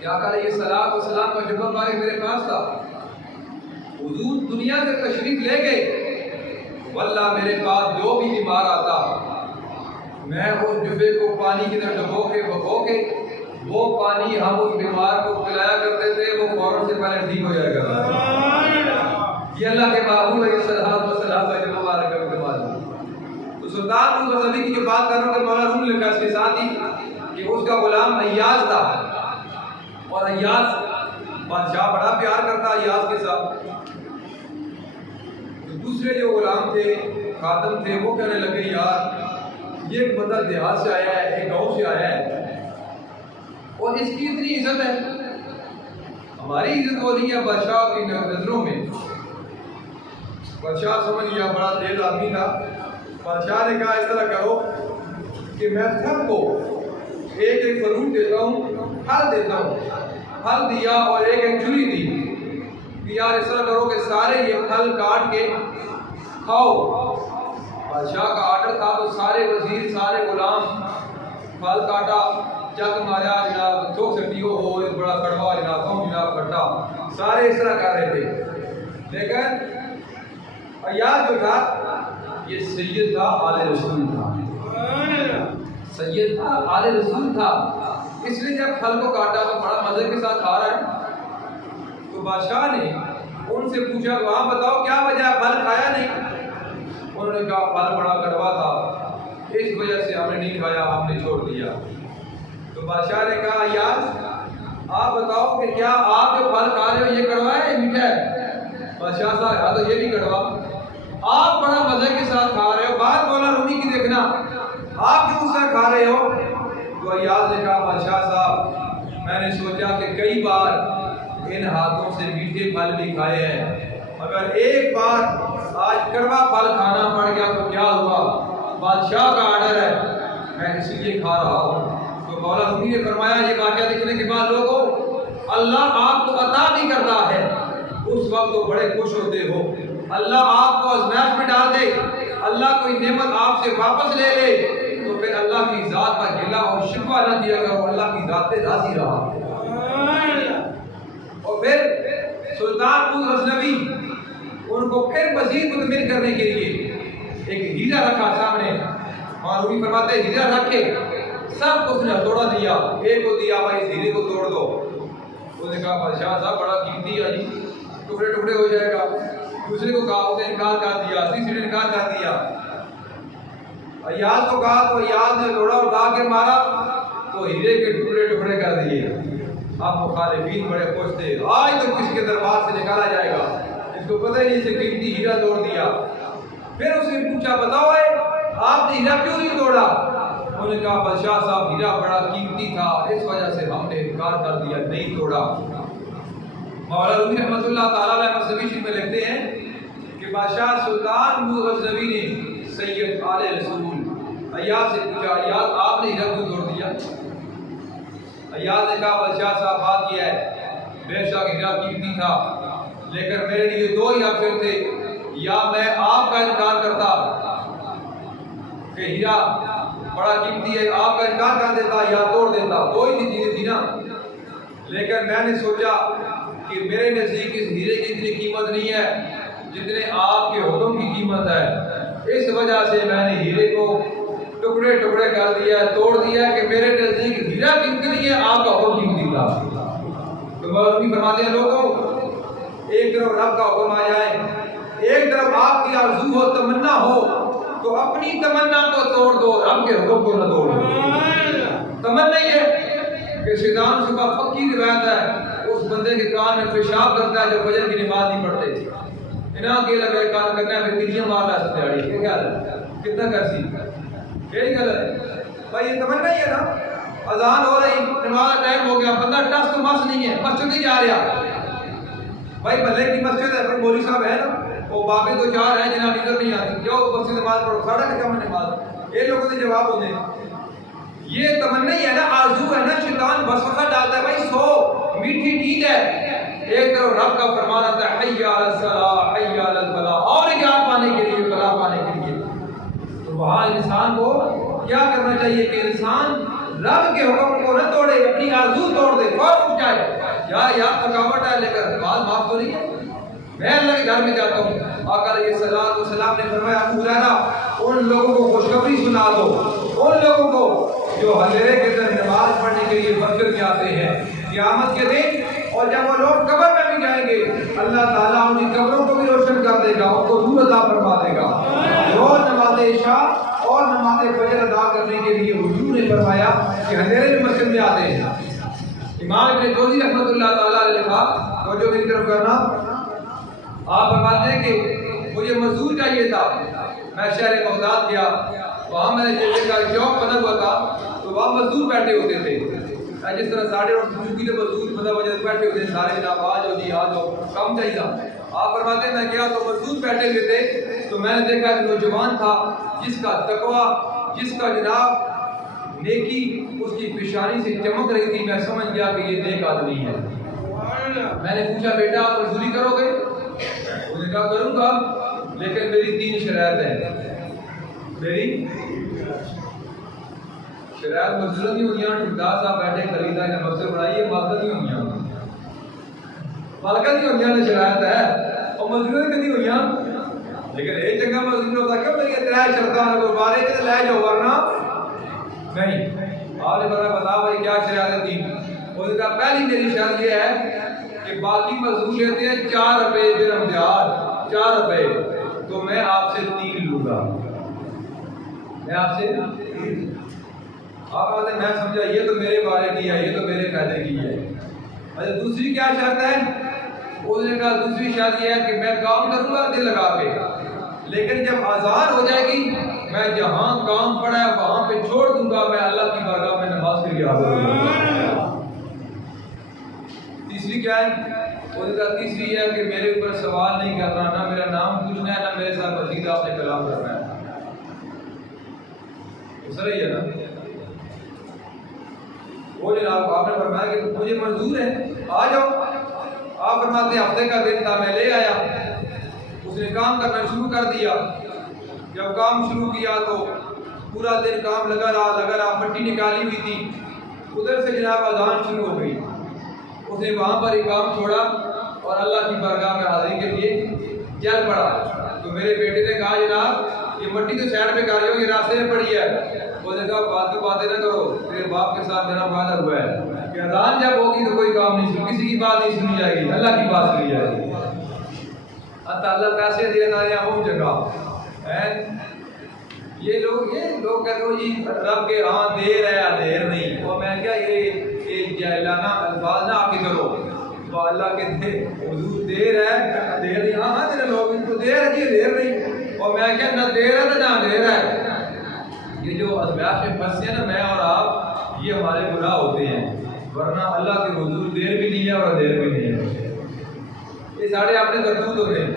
क्या करे ये सलात और सलाम का जुब्बा बारे मेरे पास था, हुजूर दुनिया से तशरीफ ले गए, वल्लाह मेरे पास जो भी बीमार आता मैं उस जुब्बे को पानी की तरह डबो के वो पानी हम उस बीमार को पिलाया करते थे, वो फौरन से पहले ठीक हो जाएगा। ये अल्लाह के महबूब है सलात और सलाम का जुब्बा मुबारक है बीमार। तो सुल्तान गजनवी की जो बात कर रहा हूँ मौला रूम लिखा इसके साथ ही कि उसका गुलाम अय्याज था और अय्याज बादशाह बड़ा प्यार करता अय्याज के साथ। तो दूसरे जो गुलाम थे खादम थे वो कहने लगे यार ये बंदा देहात से आया है, एक गांव से आया है और इसकी इतनी इज्जत है, हमारी इज्जत हो रही है बादशाह की नजरों में। बादशाह समझ लिया बड़ा तेज आदमी था। बादशाह ने कहा इस तरह करो कि मैं सबको एक एक फरूट देता हूँ, फल देता हूँ, फल दिया और एक एक छुरी दी कि यार इस तरह करो कि सारे ये फल काट के खाओ। बादशाह का आर्डर था तो सारे वजीर सारे गुलाम फल काटा, जग मारा जनाब, दो सटियो हो बड़ा कड़वा जनाब, कौन जनाब खट्टा, सारे इस तरह कर रहे थे। लेकिन अय्याज जो था ये सैयद था, आले रसूल था, सैयद था, आले रसूल था, इसलिए जब फल को काटा तो बड़ा मजे के साथ खा रहा है। तो बादशाह ने उनसे पूछा वहाँ बताओ क्या वजह फल खाया नहीं। उन्होंने कहा फल बड़ा कड़वा था, इस वजह से हमने नहीं खाया, हमने छोड़ दिया। तो बादशाह ने कहा अय्याज आप बताओ कि क्या आप जो फल खा रहे हो ये कड़वा है मीठा है? बादशाह साहब या तो ये भी कड़वा, आप बड़ा मजे के साथ खा रहे हो, बात बोला रूनी की देखना, आप क्यों उससे खा रहे हो? तो अय्याज ने कहा बादशाह साहब मैंने सोचा कि कई बार इन हाथों से मीठे फल भी खाए हैं, अगर एक बार आज कड़वा फल खाना पड़ गया तो क्या हुआ? बादशाह का आर्डर है, मैं इसलिए खा रहा हूँ। तो मौला रूमी ने फरमाया ये वाक़या देखने के बाद लोगों अल्लाह आपको अता नहीं करता है उस वक्त तो बड़े खुश होते हो, अल्लाह आपको आज़माइश में डाल दे, अल्लाह कोई नेमत आपसे वापस ले ले तो फिर अल्लाह की ज़ात पर गिला और शिकवा न किया करो, अल्लाह की ज़ात पे राज़ी रहा। और फिर सुल्तान गज़नवी उनको फिर मज़ीद मुतमिन करने के लिए एक हीरा रखा सामने, और रूमी फरमाते हीरा रखे सब उसने तोड़ा दिया, एक को दिया भाई इस हीरे को तोड़ दो। उसने कहा बादशाह साहब बड़ा कीमती है जी, टुकड़े टुकड़े हो जाएगा। दूसरे को कहा, उसने इनकार कर दिया, तीसरे ने इनकार कर दिया। अय्याज को कहा तो अय्याज ने तोड़ा और गा के मारा तो हीरे के टुकड़े टुकड़े कर दिए। अब मुखालिफीन बड़े खुश थे, आज तो किसके दरबार से निकाला जाएगा, इसको पता ही नहीं से कीमती हीरा तोड़ दिया। फिर उसने पूछा बताओ आपने हीरा क्यों नहीं तोड़ा? उन्होंने कहा बादशाह साहब हीरा बड़ा कीमती था, इस वजह से हमने इनकार कर दिया, नहीं तोड़ा। मौला रूमी रहमतुल्लाह ताला अलैह मसनवी में लिखते हैं कि बादशाह सुल्तान गज़नवी ने सैयद आले रसूल अय्याज से पूछा अय्याज आपने हीरा क्यों तोड़ दिया? अय्याज ने कहा बादशाह साहब बात यह है बेशक हीरा कीमती था, लेकिन मेरे लिए दो ही ऑप्शन थे, या मैं आपका इनकार करता कि हीरा बड़ा कीमती है, आपका इनकार कर देता या तोड़ देता, दो ही चीजें थी ना। लेकिन मैंने सोचा कि मेरे नजदीक इस हीरे की इतनी कीमत नहीं है जितने आपके हुक्म की कीमत है, इस वजह से मैंने हीरे को टुकड़े टुकड़े कर दिया, तोड़ दिया कि मेरे नजदीक हीरा कीमती नहीं है, आपका हुक्म कीमती था। तो मौलवी फरमाते हैं लोगों एक तरफ रब का हुक्म आ जाए, एक तरफ आपकी आरज़ू हो, तमन्ना हो, तो अपनी तमन्ना को तोड़ दो, रब के हुक्म को न तोड़ो। तमन्ना ये कि शैतान सुबह पक्की रिवायत है उस बंदे के कान में पेशाब करता है जो फजर की नमाज नहीं पढ़ते, इना के लगे कान करना है, फिर तिलियां मारना है सब दिहाड़ी, क्या ख्याल है कितना करसी यही गल है भाई, ये तमन्ना ही है ना। अजान हो रही, नमाज का टाइम हो गया, बंदा टस तो मस नहीं है, मस्जिद नहीं जा रहा भाई, भले की मस्जिद है, फिर मौलवी साहब है ना, वो बाकी दो चार हैं जिन्हें नींद नहीं आती, जो मस्जिद नमाज पढ़ो, साढ़े के कम नमाज, ये लोगों के जवाब होते हैं। ये तमन्ना ही है ना, आरज़ू है ना, शैतान वसवसा डालता है भाई, सो मीठी नींद है, एक तरफ रब का फरमान आता है हय्या अलल सलाह हय्या अलल फलाह, और ज्ञान पाने के लिए, फलाह पाने के लिए। तो वहाँ इंसान को क्या करना चाहिए कि इंसान रब के हुक्म को न तोड़े, अपनी आरज़ू तोड़ दे, फौरन उठ जाए, यार थकावट है लेकर नमाज माफ तो नहीं है, मैं अल्लाह के घर में जाता हूँ। आका अलैहिस्सलाम ने फरमाया अबू हुरैरा उन लोगों को खुशखबरी सुना दो, उन लोगों को जो हज़ेरे के दिन नमाज पढ़ने के लिए मस्जिद में आते हैं क़यामत के दिन, और जब वो लोग कब्र में भी जाएंगे अल्लाह ताला उनकी कब्रों को भी रोशन कर देगा, उनको नूर अता फरमा देगा। रोज़ नमाज़ इशा और नमाज़ फजर अदा करने के लिए हुजूर ने फरमाया कि अंधेरे में मस्जिद में आते हैं। इमाम इब्न जोज़ी रहमतुल्लाह ताला अलैह लिखा, तो जो मेरी तरफ करना, आप फरमाते हैं कि मुझे मजदूर चाहिए था, मैं शहर बगदाद गया, वहाँ मैंने जैसे का शौक बना हुआ था, तो वहाँ मजदूर बैठे होते थे, जिस तरह साढ़े और मजदूर मतलब वजह बैठे होते सारे जनाब आ जाओ जी आ जाओ, कम चाहिए। आप फरमाते मैं गया तो मजदूर बैठे हुए थे, तो मैंने देखा कि नौजवान था जिसका तकवा, जिसका जनाब नेकी उसकी पेशानी से चमक रही थी, मैं समझ गया कि ये नेक आदमी है। मैंने पूछा बेटा आप मजदूरी करोगे? उसने कहा करूँगा, लेकिन मेरी 3 शराइत है। मेरी शराइत मजदूर नहीं हुई, ठेकेदार साहब बैठे खरीदा इन्हें मकसद बनाइए, मालकत नहीं हुई, मालकत नहीं हुई ने शराइत है और मजदूर कभी हुई, लेकिन ये चंगा मजदूर होता क्यों मेरी 3 शर्तां गुब्बारे के ले जाओ वरना नहीं। आपने बता भाई क्या शराइत थी? उसने कहा पहली मेरी शर्त ये है कि बाकी मजदूर लेते हैं 4 रुपए दिरहम दिहाड़, 4 रुपए, तो मैं आपसे 3 लूंगा। मैं आपसे आप कहते मैं समझा ये तो मेरे बारे की है, ये तो मेरे फायदे की है। अच्छा दूसरी क्या शर्त है? उसने कहा दूसरी शर्त यह है कि मैं काम करूंगा दिल लगा के, लेकिन जब आज़ान हो जाएगी मैं जहां काम पड़ा है वहां पे छोड़ दूंगा, मैं अल्लाह की बारगाह में नमाज के लिए हाजिर होऊंगा। तीसरी क्या है? उसने कहा तीसरी है कि मेरे ऊपर सवाल नहीं करना, ना मेरा नाम पूछना है, ना मेरे साथ मजीद आपने कलाम करना है। सही है ना? वो जनाब आपने फरमाया कि मुझे मंजूर है, आ जाओ। आप फरमाते हफ्ते का दिन था, मैं ले आया। उसने काम करना शुरू कर दिया। जब काम शुरू किया तो पूरा दिन काम लगा रहा, मट्टी निकाली हुई थी। उधर से जनाब अजान शुरू हो गई। उसने वहाँ पर ही काम छोड़ा और अल्लाह की बारगाह में हाजिरी के लिए चल पड़ा। तो मेरे बेटे ने कहा जनाब ये मट्टी तो साइड पे कर रहे हो, ये रास्ते में पड़ी है। उसने कहा फालतू बातें ना करो, तेरे बाप के साथ मेरा वादा हुआ है कि अजान जब होगी तो कोई काम नहीं सुनी, किसी की बात नहीं सुनी जाएगी, अल्लाह की बात सुनी जाएगी। अल्लाह पैसे देना या वो जगह है। ये लोग कहते हो जी रब के हाँ देर है देर नहीं। और मैं क्या ये जाहिलाना अल्फाज ना आके करो, तो अल्लाह के हुजूर देर है देर नहीं। हाँ हाँ तेरे लोग इनको देर है जी देर नहीं। और मैं क्या ना देर है ना देर है। ये जो अजबाश में फंसे हैं ना मैं और आप, ये हमारे गुनाह होते हैं, वरना अल्लाह के हुजूर देर भी नहीं है और देर भी नहीं है। ये साढ़े अपने करतूत होते हैं।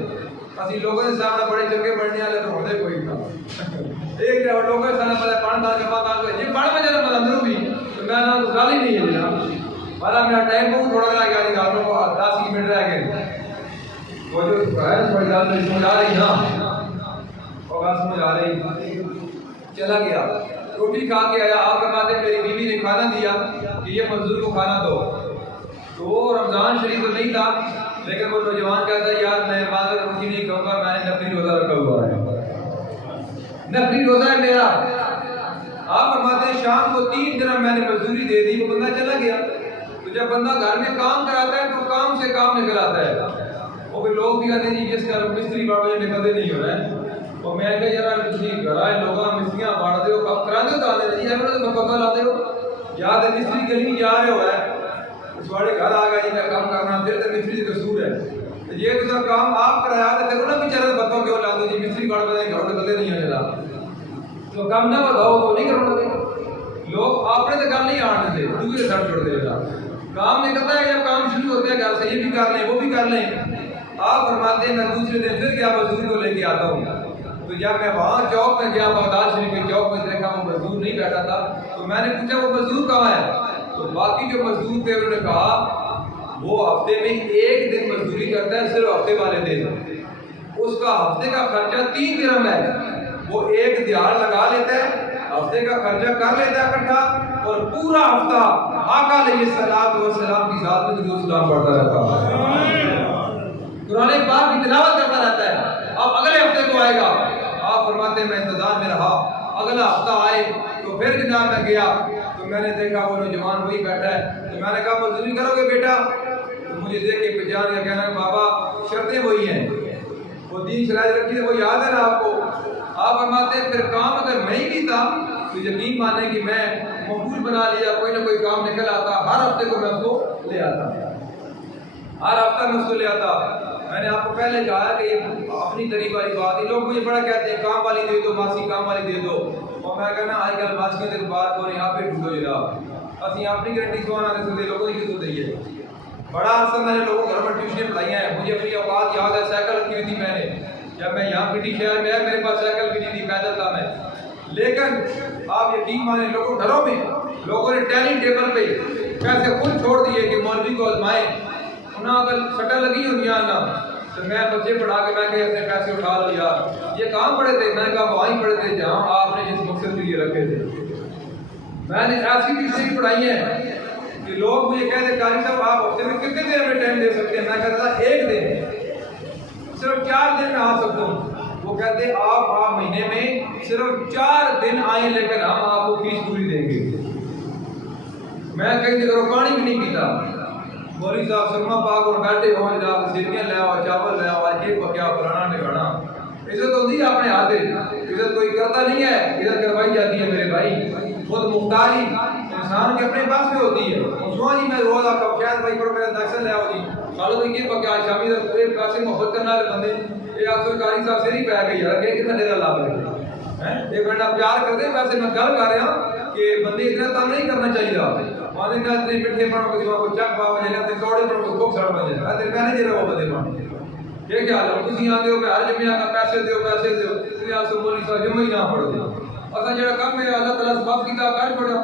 असि लोगों के सामने बड़े चंगे पढ़ने वाले तो होते कोई ना। एक लोगों के सामने पता पढ़ दाल जमा दाल ये पढ़ में जरा मैं अंदर भी तो मैं ना तो गाली नहीं है जनाब। वाला मेरा टाइम बहुत थोड़ा रह गया, गालों को 10 मिनट रह गए। वो जो है थोड़ी दाल में समझ आ रही ना, और बात समझ आ रही। चला गया, रोटी खा के आया। आप फरमाते मेरी बीवी ने खाना दिया कि ये मजदूर को खाना दो। तो वो रमजान शरीफ तो नहीं था, लेकिन वो नौजवान कहता है यार मैं इबादत रोटी नहीं खाऊंगा, मैंने नफली रोजा रखा हुआ है, नफली रोजा है मेरा। आप फरमाते हैं शाम को 3 दिन मैंने मजदूरी दे दी, वो बंदा चला गया। तो जब बंदा घर में काम कराता है तो काम से काम निकल आता है। और फिर लोग भी कहते हैं जी जिसका मिस्त्री बाबा जी निकलते नहीं हो रहा है। और मैं क्या यार घर आए लोग मिस्त्रियाँ बांट दो कब करा दो तो जी तो पता ला दो याद है मिस्त्री गली जा रहे हो है पिछवाड़े घर आ गया जी मैं काम करना, फिर तो मिस्त्री का कसूर है। तो ये तो सब काम आप कराया तो फिर ना बेचारे बताओ क्यों ला दो जी मिस्त्री बांट बने घर में गले नहीं होने ला तो काम ना बताओ तो नहीं करना। लोग आपने तो काम नहीं आने देते, दूसरे सर छोड़ देगा। काम निकलता है जब काम शुरू होते हैं घर से, ये भी कर लें वो भी कर लें। आप फरमाते हैं मैं दूसरे दिन फिर क्या मजदूर को लेके आता हूँ। तो जब मैं वहाँ चौक में गया, बगदाद शरीफ के चौक में देखा वो मजदूर नहीं बैठा था। तो मैंने पूछा वो मजदूर कहाँ है? तो बाकी जो मजदूर थे उन्होंने कहा वो हफ्ते में 1 दिन मजदूरी करता है, सिर्फ हफ्ते वाले दिन। उसका हफ्ते का खर्चा 3 दिरहम है। वो 1 दिहाड़ लगा लेता है, हफ्ते का खर्चा कर लेता है इकट्ठा, और पूरा हफ्ता आका अलैहिस्सलाम की जात में दुरूद सलाम पढ़ता रहता है, कुरान पाक की तिलावत करता रहता है। अब अगले हफ्ते को आएगा, आप फरमाते हैं मैं इंतजार में रहा, अगला हफ्ता आए तो फिर जनाब मैं गया तो मैंने देखा वो नौजवान वही बैठा है। तो मैंने कहा मजदूरी करोगे बेटा? तो मुझे देख के पहचान गया, कहना बाबा शर्तें वही हैं, वो दीन शराइत रखी है वो याद है ना आपको। आप फरमाते हैं फिर काम अगर नहीं भी था तो यकीन माने कि मैं मकबूल बना लिया, कोई ना कोई काम निकल आता, हर हफ्ते को मैं उसको ले आता, हर हफ्ता मैं उसको ले आता। मैंने आपको पहले कहा कि ये अपनी तरीफ वाली बात है। लोग मुझे बड़ा कहते हैं काम वाली दे दो, मासी काम वाली दे दो। और मैं कहना आजकल मासी के बात को नहीं आप ही ढूंढो जनाब, असं अपनी गारंटी को आना सकते लोगों की क्यों दी है। बड़ा अरसा मैंने लोगों घर में ट्यूशनें पढ़ाई हैं, मुझे अपनी औकात याद है। साइकिल रखी हुई थी मैंने, जब मैं यहाँ पिटी शहर में आया मेरे पास साइकिल भी नहीं थी, पैदल था मैं। लेकिन आप यकीन माने लोगों घरों में लोगों ने डाइनिंग टेबल पे पैसे खुद छोड़ दिए कि मौलवी को आजमाए। उन्हें अगर सट्टा लगी होंगी ना तो मैं बच्चे पढ़ा के मैं अपने पैसे उठा लो यार। ये कहाँ पढ़े थे? मैंने कहा वहीं पढ़े थे जहाँ आपने जिस मकसद के लिए रखे थे। मैंने ऐसी ट्यूशन पढ़ाई है कि लोग मुझे कहते कारी साहब आप हफ्ते में कितने देर में टाइम दे सकते हैं? मैं कहता था 1 दिन, सिर्फ 4 दिन में आ सकता हूँ। वो कहते आप महीने में सिर्फ 4 दिन आए, लेकिन हम आपको फीस पूरी देंगे। मैं कहीं जगह पानी भी नहीं पीता। मौलवी साहब सुरमा पाक और बैठे हो जनाब, सीटियाँ ले आओ, चावल ले आओ, आज ये क्या पुराना निगाना इज्जत होती है अपने हाथ इज्जत कोई करता नहीं है, इज्जत करवाई जाती है मेरे भाई। खुद मुख्तारी इंसान के अपने पास में होती है। उसमें जी मैं रोज आपका शायद भाई पर मेरा दर्शन ले आओ जी सालों तो ये पक्का शामी तक पूरे पैसे मोहब्बत करने वाले बंदे ये आप कोई कारी साहब से नहीं पै गई यार कि कितना डेरा लाभ है। एक मिनट आप प्यार करते हैं वैसे मैं गल कर रहा हूं कि बंदे इतना तंग नहीं करना चाहिए। माने का इतने मिठे पड़ो को जीवा को चक पाव ले लेते थोड़े पड़ो को खूब सड़ बन जाए तेरे कहने जे रहो बंदे मान ये क्या हाल तुसी आंदे हो हर जमिया का पैसे दो तुसी आप बोली सा जम ही ना पड़ दो असा जेड़ा काम है अल्लाह ताला सबब कीता कर पड़ा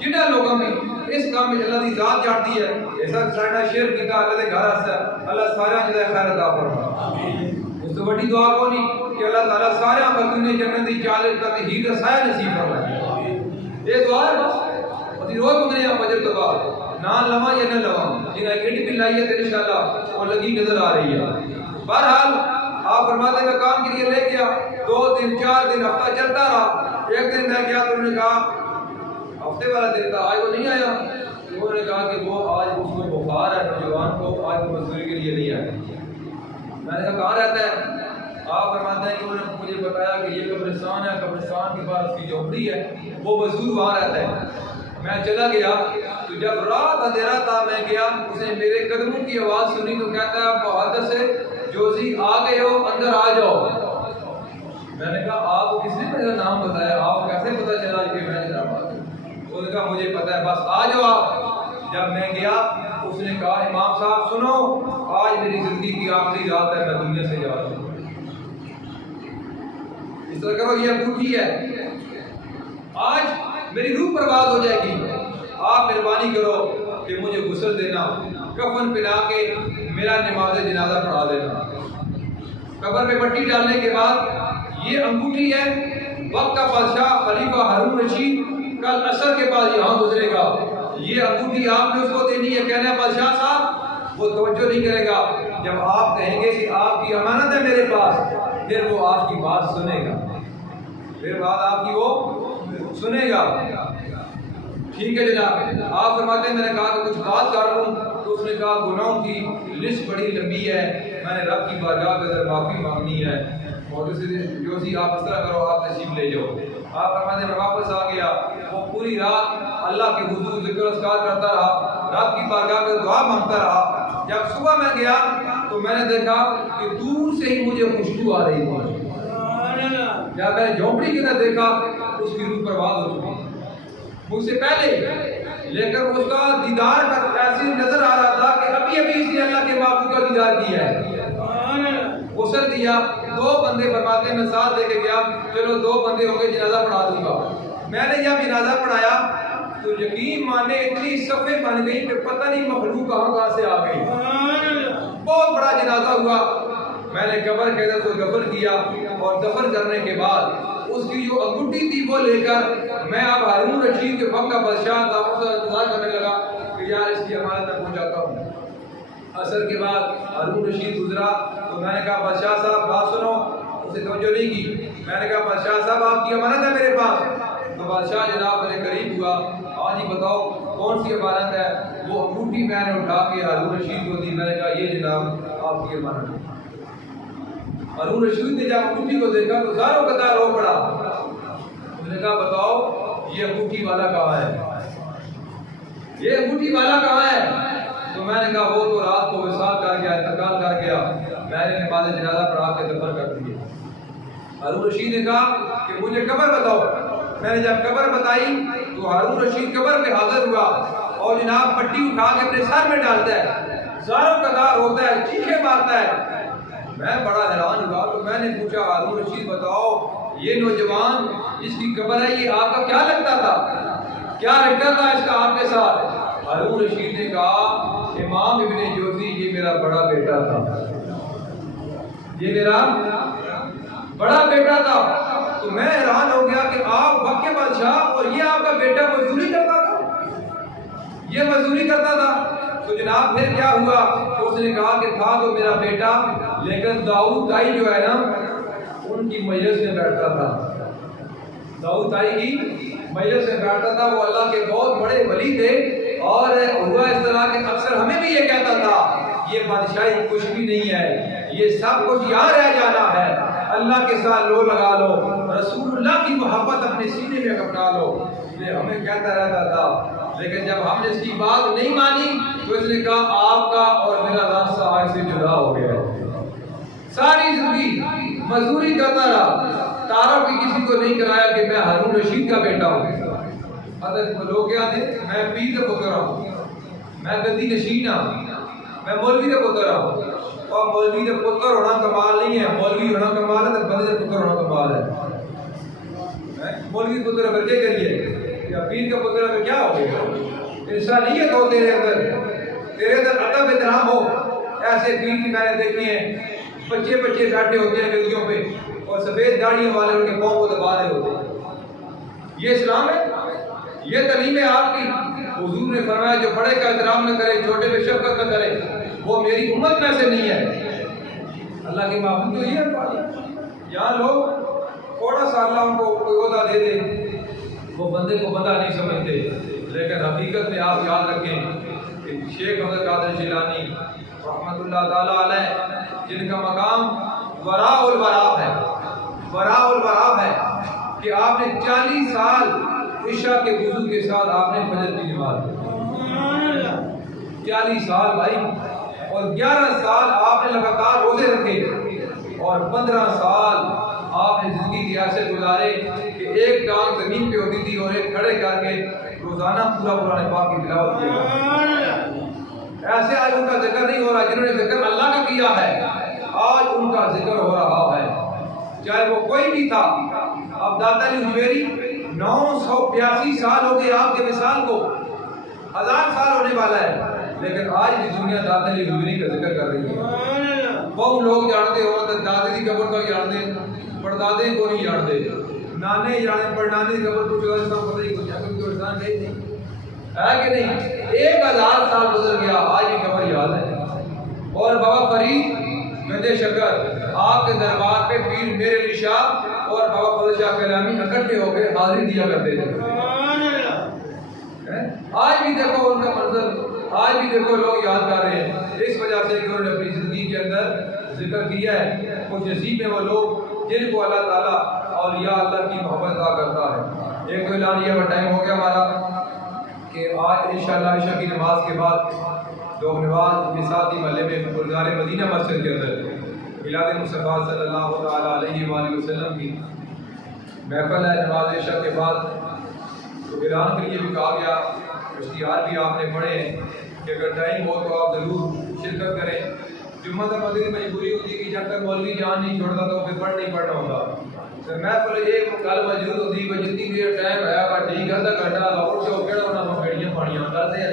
जिन्ना लोगों में इस काम में अल्लाह दी जात जानती है ऐसा साडा शेर कीता अल्लाह दे घर आस्ते अल्लाह सारा जिदा खैर अता फरमा आमीन। उस तो बड़ी दुआ कोनी कि अल्लाह ताला सारे बंदे जन्नत दी चाले तक ही रसाया नसीब फरमाए आमीन। ये दुआ है बस अभी रोज मंगने आप फजर तो बाद ना लवा या ना लवा जिन्हें एकेडमी भी लाई है तो इंशाल्लाह वो लगी नजर आ रही है। बहरहाल आप फरमाते मैं काम के लिए ले गया 2 दिन 4 दिन हफ्ता चलता रहा। एक दिन मैं गया तो उन्होंने कहा हफ्ते वाला दिन था आज वो नहीं आया। उन्होंने कहा कि वो आज उसको बुखार है नौजवान को आज वो मजदूरी के लिए नहीं आया। मैंने कहा कहाँ रहता है। आप फरमाते हैं कि उन्होंने मुझे बताया कि ये कब्रिस्तान है कब्रिस्तान के पास उसकी झोपड़ी है वो मजदूर वहाँ रहता है। मैं चला गया तो जब रात अंधेरा था मैं गया उसने मेरे कदमों की आवाज सुनी तो कहता है बहादुर से जोशी आ गए हो अंदर आ जाओ। मैंने कहा आप किसने मेरा नाम बताया आप कैसे पता चला कि मैं हैदराबाद हूँ। उसने कहा मुझे पता है बस आ जाओ आप। जब मैं गया उसने कहा इमाम साहब सुनो आज मेरी जिंदगी की आखिरी रात है मैं दुनिया से जा रहा हूँ। इस तरह करो ये अंगूठी है आज मेरी रूह बर्बाद हो जाएगी। आप मेहरबानी करो कि मुझे गुस्ल देना कफन पिला के मेरा नमाज जनाजा पढ़ा देना। कब्र पे पट्टी डालने के बाद ये अंगूठी है वक्त का बादशाह खलीफा हारून रशीद कल असर के बाद यहाँ गुजरेगा। ये अंगूठी आपने उसको देनी है। कहना है बादशाह साहब वो तवज्जो नहीं करेगा। जब आप कहेंगे कि आपकी अमानत है मेरे पास फिर वो आपकी बात सुनेगा फिर बात आपकी वो सुनेगा। ठीक है जनाब आप फरमाते हैं मैंने कहा कि कुछ बात कर लूं तो उसने कहा गुनाहों की लिस्ट बड़ी लंबी है मैंने रब की बारगाह के अंदर माफी मांगनी है। और जो सी आप इस तरह करो आप तशरीफ ले जाओ। आप फरमाते मैं वापस आ गया वो पूरी रात अल्लाह के हुजूर जिक्र अस्कार करता रहा रब की बारगाह में दुआ मांगता रहा। जब सुबह मैं गया तो मैंने देखा कि दूर से ही मुझे खुशबू आ रही थी। जब मैंने झोंपड़ी की तरह देखा उसकी रूह बर्बाद हो चुकी मुझसे पहले लेकिन उसका दीदार ऐसी नजर आ रहा था कि अभी अभी इसने अल्लाह के महबूब का दीदार किया है। गुस्ल दिया 2 बंदे फरमाते मैं साथ लेके गया चलो 2 बंदे होंगे जनाजा पढ़ा दूंगा। मैंने जब जनाजा पढ़ाया तो यकीन माने इतनी सफे बन गई कि पता नहीं मखलूक कहाँ से आ गई। बहुत बड़ा जनाजा हुआ। मैंने कब्र के अंदर को दफन किया और दफन करने के बाद उसकी जो अंगूठी थी वो लेकर मैं अब हारून रशीद के वक्त का बादशाह था उसका इंतजार करने लगा कि यार इसकी अमानत तक पहुंचाता हूँ। असर के बाद हारून रशीद गुजरा तो मैंने कहा बादशाह साहब बात सुनो। उसे तवज्जो नहीं की। मैंने कहा बादशाह साहब आपकी अमानत है मेरे पास। तो बादशाह जनाब मेरे करीब हुआ हाँ जी बताओ कौन सी अमानत है। वो अंगूठी मैंने उठा के हारून रशीद को दी। मैंने कहा ये जनाब आपकी अमानत है। हारून रशीद ने जब अंगूठी को देखा तो जारो कतार रो पड़ा। उसने कहा बताओ ये अंगूठी वाला कहाँ है ये अंगूठी वाला कहाँ है। तो मैंने कहा वो तो रात को विसाल कर गया इंतकाल कर गया मैंने नमाज जनाजा पढ़ा के दफन कर दिया। हारून रशीद ने कहा कि मुझे कब्र बताओ। मैंने जब कब्र बताई तो हारून रशीद कब्र पे हाजिर हुआ और जनाब पट्टी उठा के अपने सर में डालता है जारो कतार होता है चीखे मारता है। मैं बड़ा हैरान हुआ तो मैंने पूछा हारून रशीद बताओ ये नौजवान इसकी कब्र है ये आपका क्या लगता था क्या लगता था इसका आपके साथ। हारून रशीद ने कहा इमाम इब्ने जोशी ये मेरा बड़ा बेटा था ये मेरा बड़ा बेटा था। तो मैं हैरान हो गया कि आप वक्त के बादशाह और ये आपका बेटा मजदूरी करता था ये मजदूरी करता था। तो जनाब फिर क्या हुआ तो उसने कहा कि था तो मेरा बेटा लेकिन दाऊद ताई जो है ना उनकी मजलिस में बैठता था। दाऊद ताई की मजलिस में बैठता था। वो अल्लाह के बहुत बड़े वली थे और हुआ इस तरह के अक्सर हमें भी ये कहता था ये बादशाही कुछ भी नहीं है ये सब कुछ यहाँ रह जाना है अल्लाह के साथ लो लगा लो रसूलुल्लाह की मोहब्बत अपने सीने में अपना लो। ये हमें कहता रहता था, लेकिन जब हमने इसकी बात नहीं मानी तो इसने कहा आपका और मेरा रास्ता आज से जुदा हो गया है। सारी जिंदगी मजदूरी करता रहा, तारफ भी किसी को नहीं कराया कि मैं हारून रशीद का बेटा हूँ। अदर लोग क्या थे, मैं पीर का पुत्र हूँ, मैं गद्दी नशीन हूँ, मैं मौलवी का पुत्र हूँ। और मौलवी का पुत्र होना कमाल नहीं है, मौलवी होना कमाल है तो बंदे का पुत्र होना कमाल है। मौलवी पुत्र अगर क्या करिए या पीर का पुत्र अगर क्या हो गया, इंसानियत हो तेरे अंदर अदब एहतराम हो। ऐसे पीर की मैंने देखी है, बच्चे बच्चे बैठे होते हैं गलियों पे और सफेद दाढ़ियों वाले उनके पाँव को दबा रहे होते हैं। ये इस्लाम है, ये तालीम है आपकी। हुजूर ने फरमाया जो बड़े का एहतराम न करे, छोटे पे शफकत न करे, वो मेरी उम्मत में से नहीं है। अल्लाह के माहबूब तो ये है। यहाँ लोग थोड़ा सा अल्लाह उनको कोई ओहदा दे दे, वो बंदे को बंदा नहीं समझते। लेकिन हकीकत में आप याद रखें कि शेख अब्दुल कादिर जिलानी रहमतुल्लाह ताला अलैह, जिनका मकाम वराउल वराब है, वराउल वराब है कि आपने 40 साल इशा के वुज़ू के साथ आपने फजर की नमाज पढ़ी। 40 साल भाई, और 11 साल आपने लगातार रोजे रखे और 15 साल आपने जिंदगी के ऐसे गुजारे कि एक टांग जमीन पे होती थी और एक खड़े करके रोजाना पूरा कुरान पाक की तिलावत किया। ऐसे आज उनका जिक्र नहीं हो रहा जिन्होंने जिक्र अल्लाह का किया है, आज उनका जिक्र हो रहा है, चाहे वो कोई भी था। अब दाता अली हुजैरी 982 साल हो गए आपके विसाल को, 1000 साल होने वाला है, लेकिन आज भी दुनिया दाता अली हुजैरी का जिक्र कर रही है। बहुत लोग जानते हो तो दादे की कब्र को जानते, परदादे को नहीं जानते, नाने जाने परनाने की कब्र को पता ही कुछ नहीं है कि नहीं। 1000 साल गुजर गया, आज की कब्र याद है। और बाबा फरीद गंदे शक्कर आपके दरबार पे पीर मेरे निशा और बाबा फजल शाह कलामी इकट्ठे होकर हाजिरी दिया करते थे। आज भी देखो उनका मंजर, आज भी देखो लोग याद कर रहे हैं। इस वजह से कि उन्होंने अपनी जिंदगी के अंदर जिक्र किया है। कुछ नसीब है वो लोग जिनको अल्लाह ताला और या अल्लाह की मोहब्बत अता करता है। एक तो ऐलान यह टाइम हो गया हमारा कि आज इंशाअल्लाह इशा की नमाज के बाद लोग नवाज मिसाती महल्ले में गुलजार मदीना मस्जिद के अंदर मिलाद मुस्तफ़ा सल्लल्लाहु अलैहि वसल्लम की महफिल है। नमाज इशा के बाद तो ऐलान के लिए भी कहा गया, इश्तिहार भी आपने पढ़े हैं कि अगर टाइम हो तो आप ज़रूर शिरकत करें। जुम्मा का मदीन मजबूरी होती है कि जब तक मौलवी जान नहीं छोड़ता तो फिर पढ़ नहीं पढ़ना होता। तो महफिल एक गल मौजूद होती है, जितनी देर टाइम है ठीक है, आधा घंटा और जो केड़ा होना बेड़ियाँ पानियाँ करते हैं।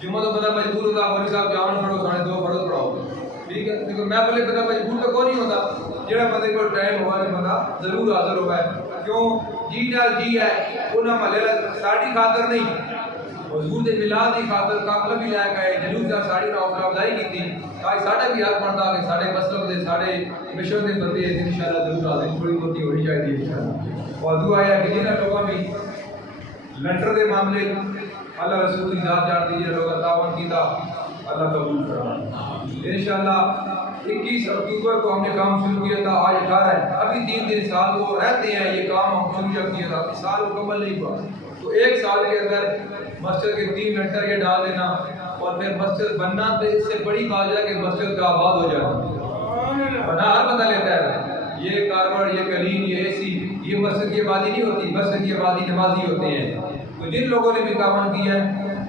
जुम्मा तो बंदा मजबूर होता, मौलवी साहब जान पढ़ो, 2:30 पढ़ो पढ़ाओ, ठीक है। लेकिन महफिल बंदा मजबूर तो कोई नहीं होता, जो बंदे को टाइम हुआ बंदा जरूर हाजिर होगा। क्यों जी नाल जी है उन्हें महल साड़ी खातर नहीं, हजूर के मिलाद की खातर काफिला भी लैके आए, जलूस का साड़ी ना हौसला अफजाई की ताकि साढ़ा भी हक बनता कि साढ़े मसलब के साढ़े मिशन के बंदे इंशाअल्लाह जरूर हाजिर थोड़ी बहुती होनी चाहिए इंशाअल्लाह। और दुआ है कि जिन्हें लोगों भी लंटर के मामले अल्लाह रसूल की जात जान दीजिए, लोग तावन किया अल्लाह कबूल करा इंशाअल्लाह। 21 अक्टूबर को हमने काम शुरू किया था, आज 18 है, अभी 3 साल वो रहते हैं। ये काम हम शुरू जब किया था, साल मुकम्मल नहीं हुआ, तो 1 साल के अंदर मस्जिद के 3 घंटे ये डाल देना और फिर मस्जिद बनना, तो इससे बड़ी बात है कि मस्जिद का आबाद हो जाना। बना हर बता लेता है, ये कारबड़, ये कलीन, ये एसी, ये मस्जिद की आबादी नहीं होती, मस्जिद की आबादी नमाजी होते हैं। तो जिन लोगों ने भी काम किया है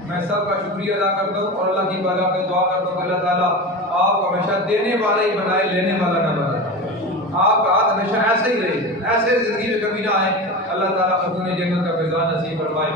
मैं सबका शुक्रिया अदा करता हूँ और अल्लाह की बारगाह में दुआ करता हूँ अल्लाह ताला आप हमेशा देने वाला ही बनाए, लेने वाला ना बनाए। आपका हाथ हमेशा ऐसे ही रहे, ऐसे जिंदगी में कभी ना आए। अल्लाह ताला खुद ने जन्नत का फैज़ान नसीब फरमाए।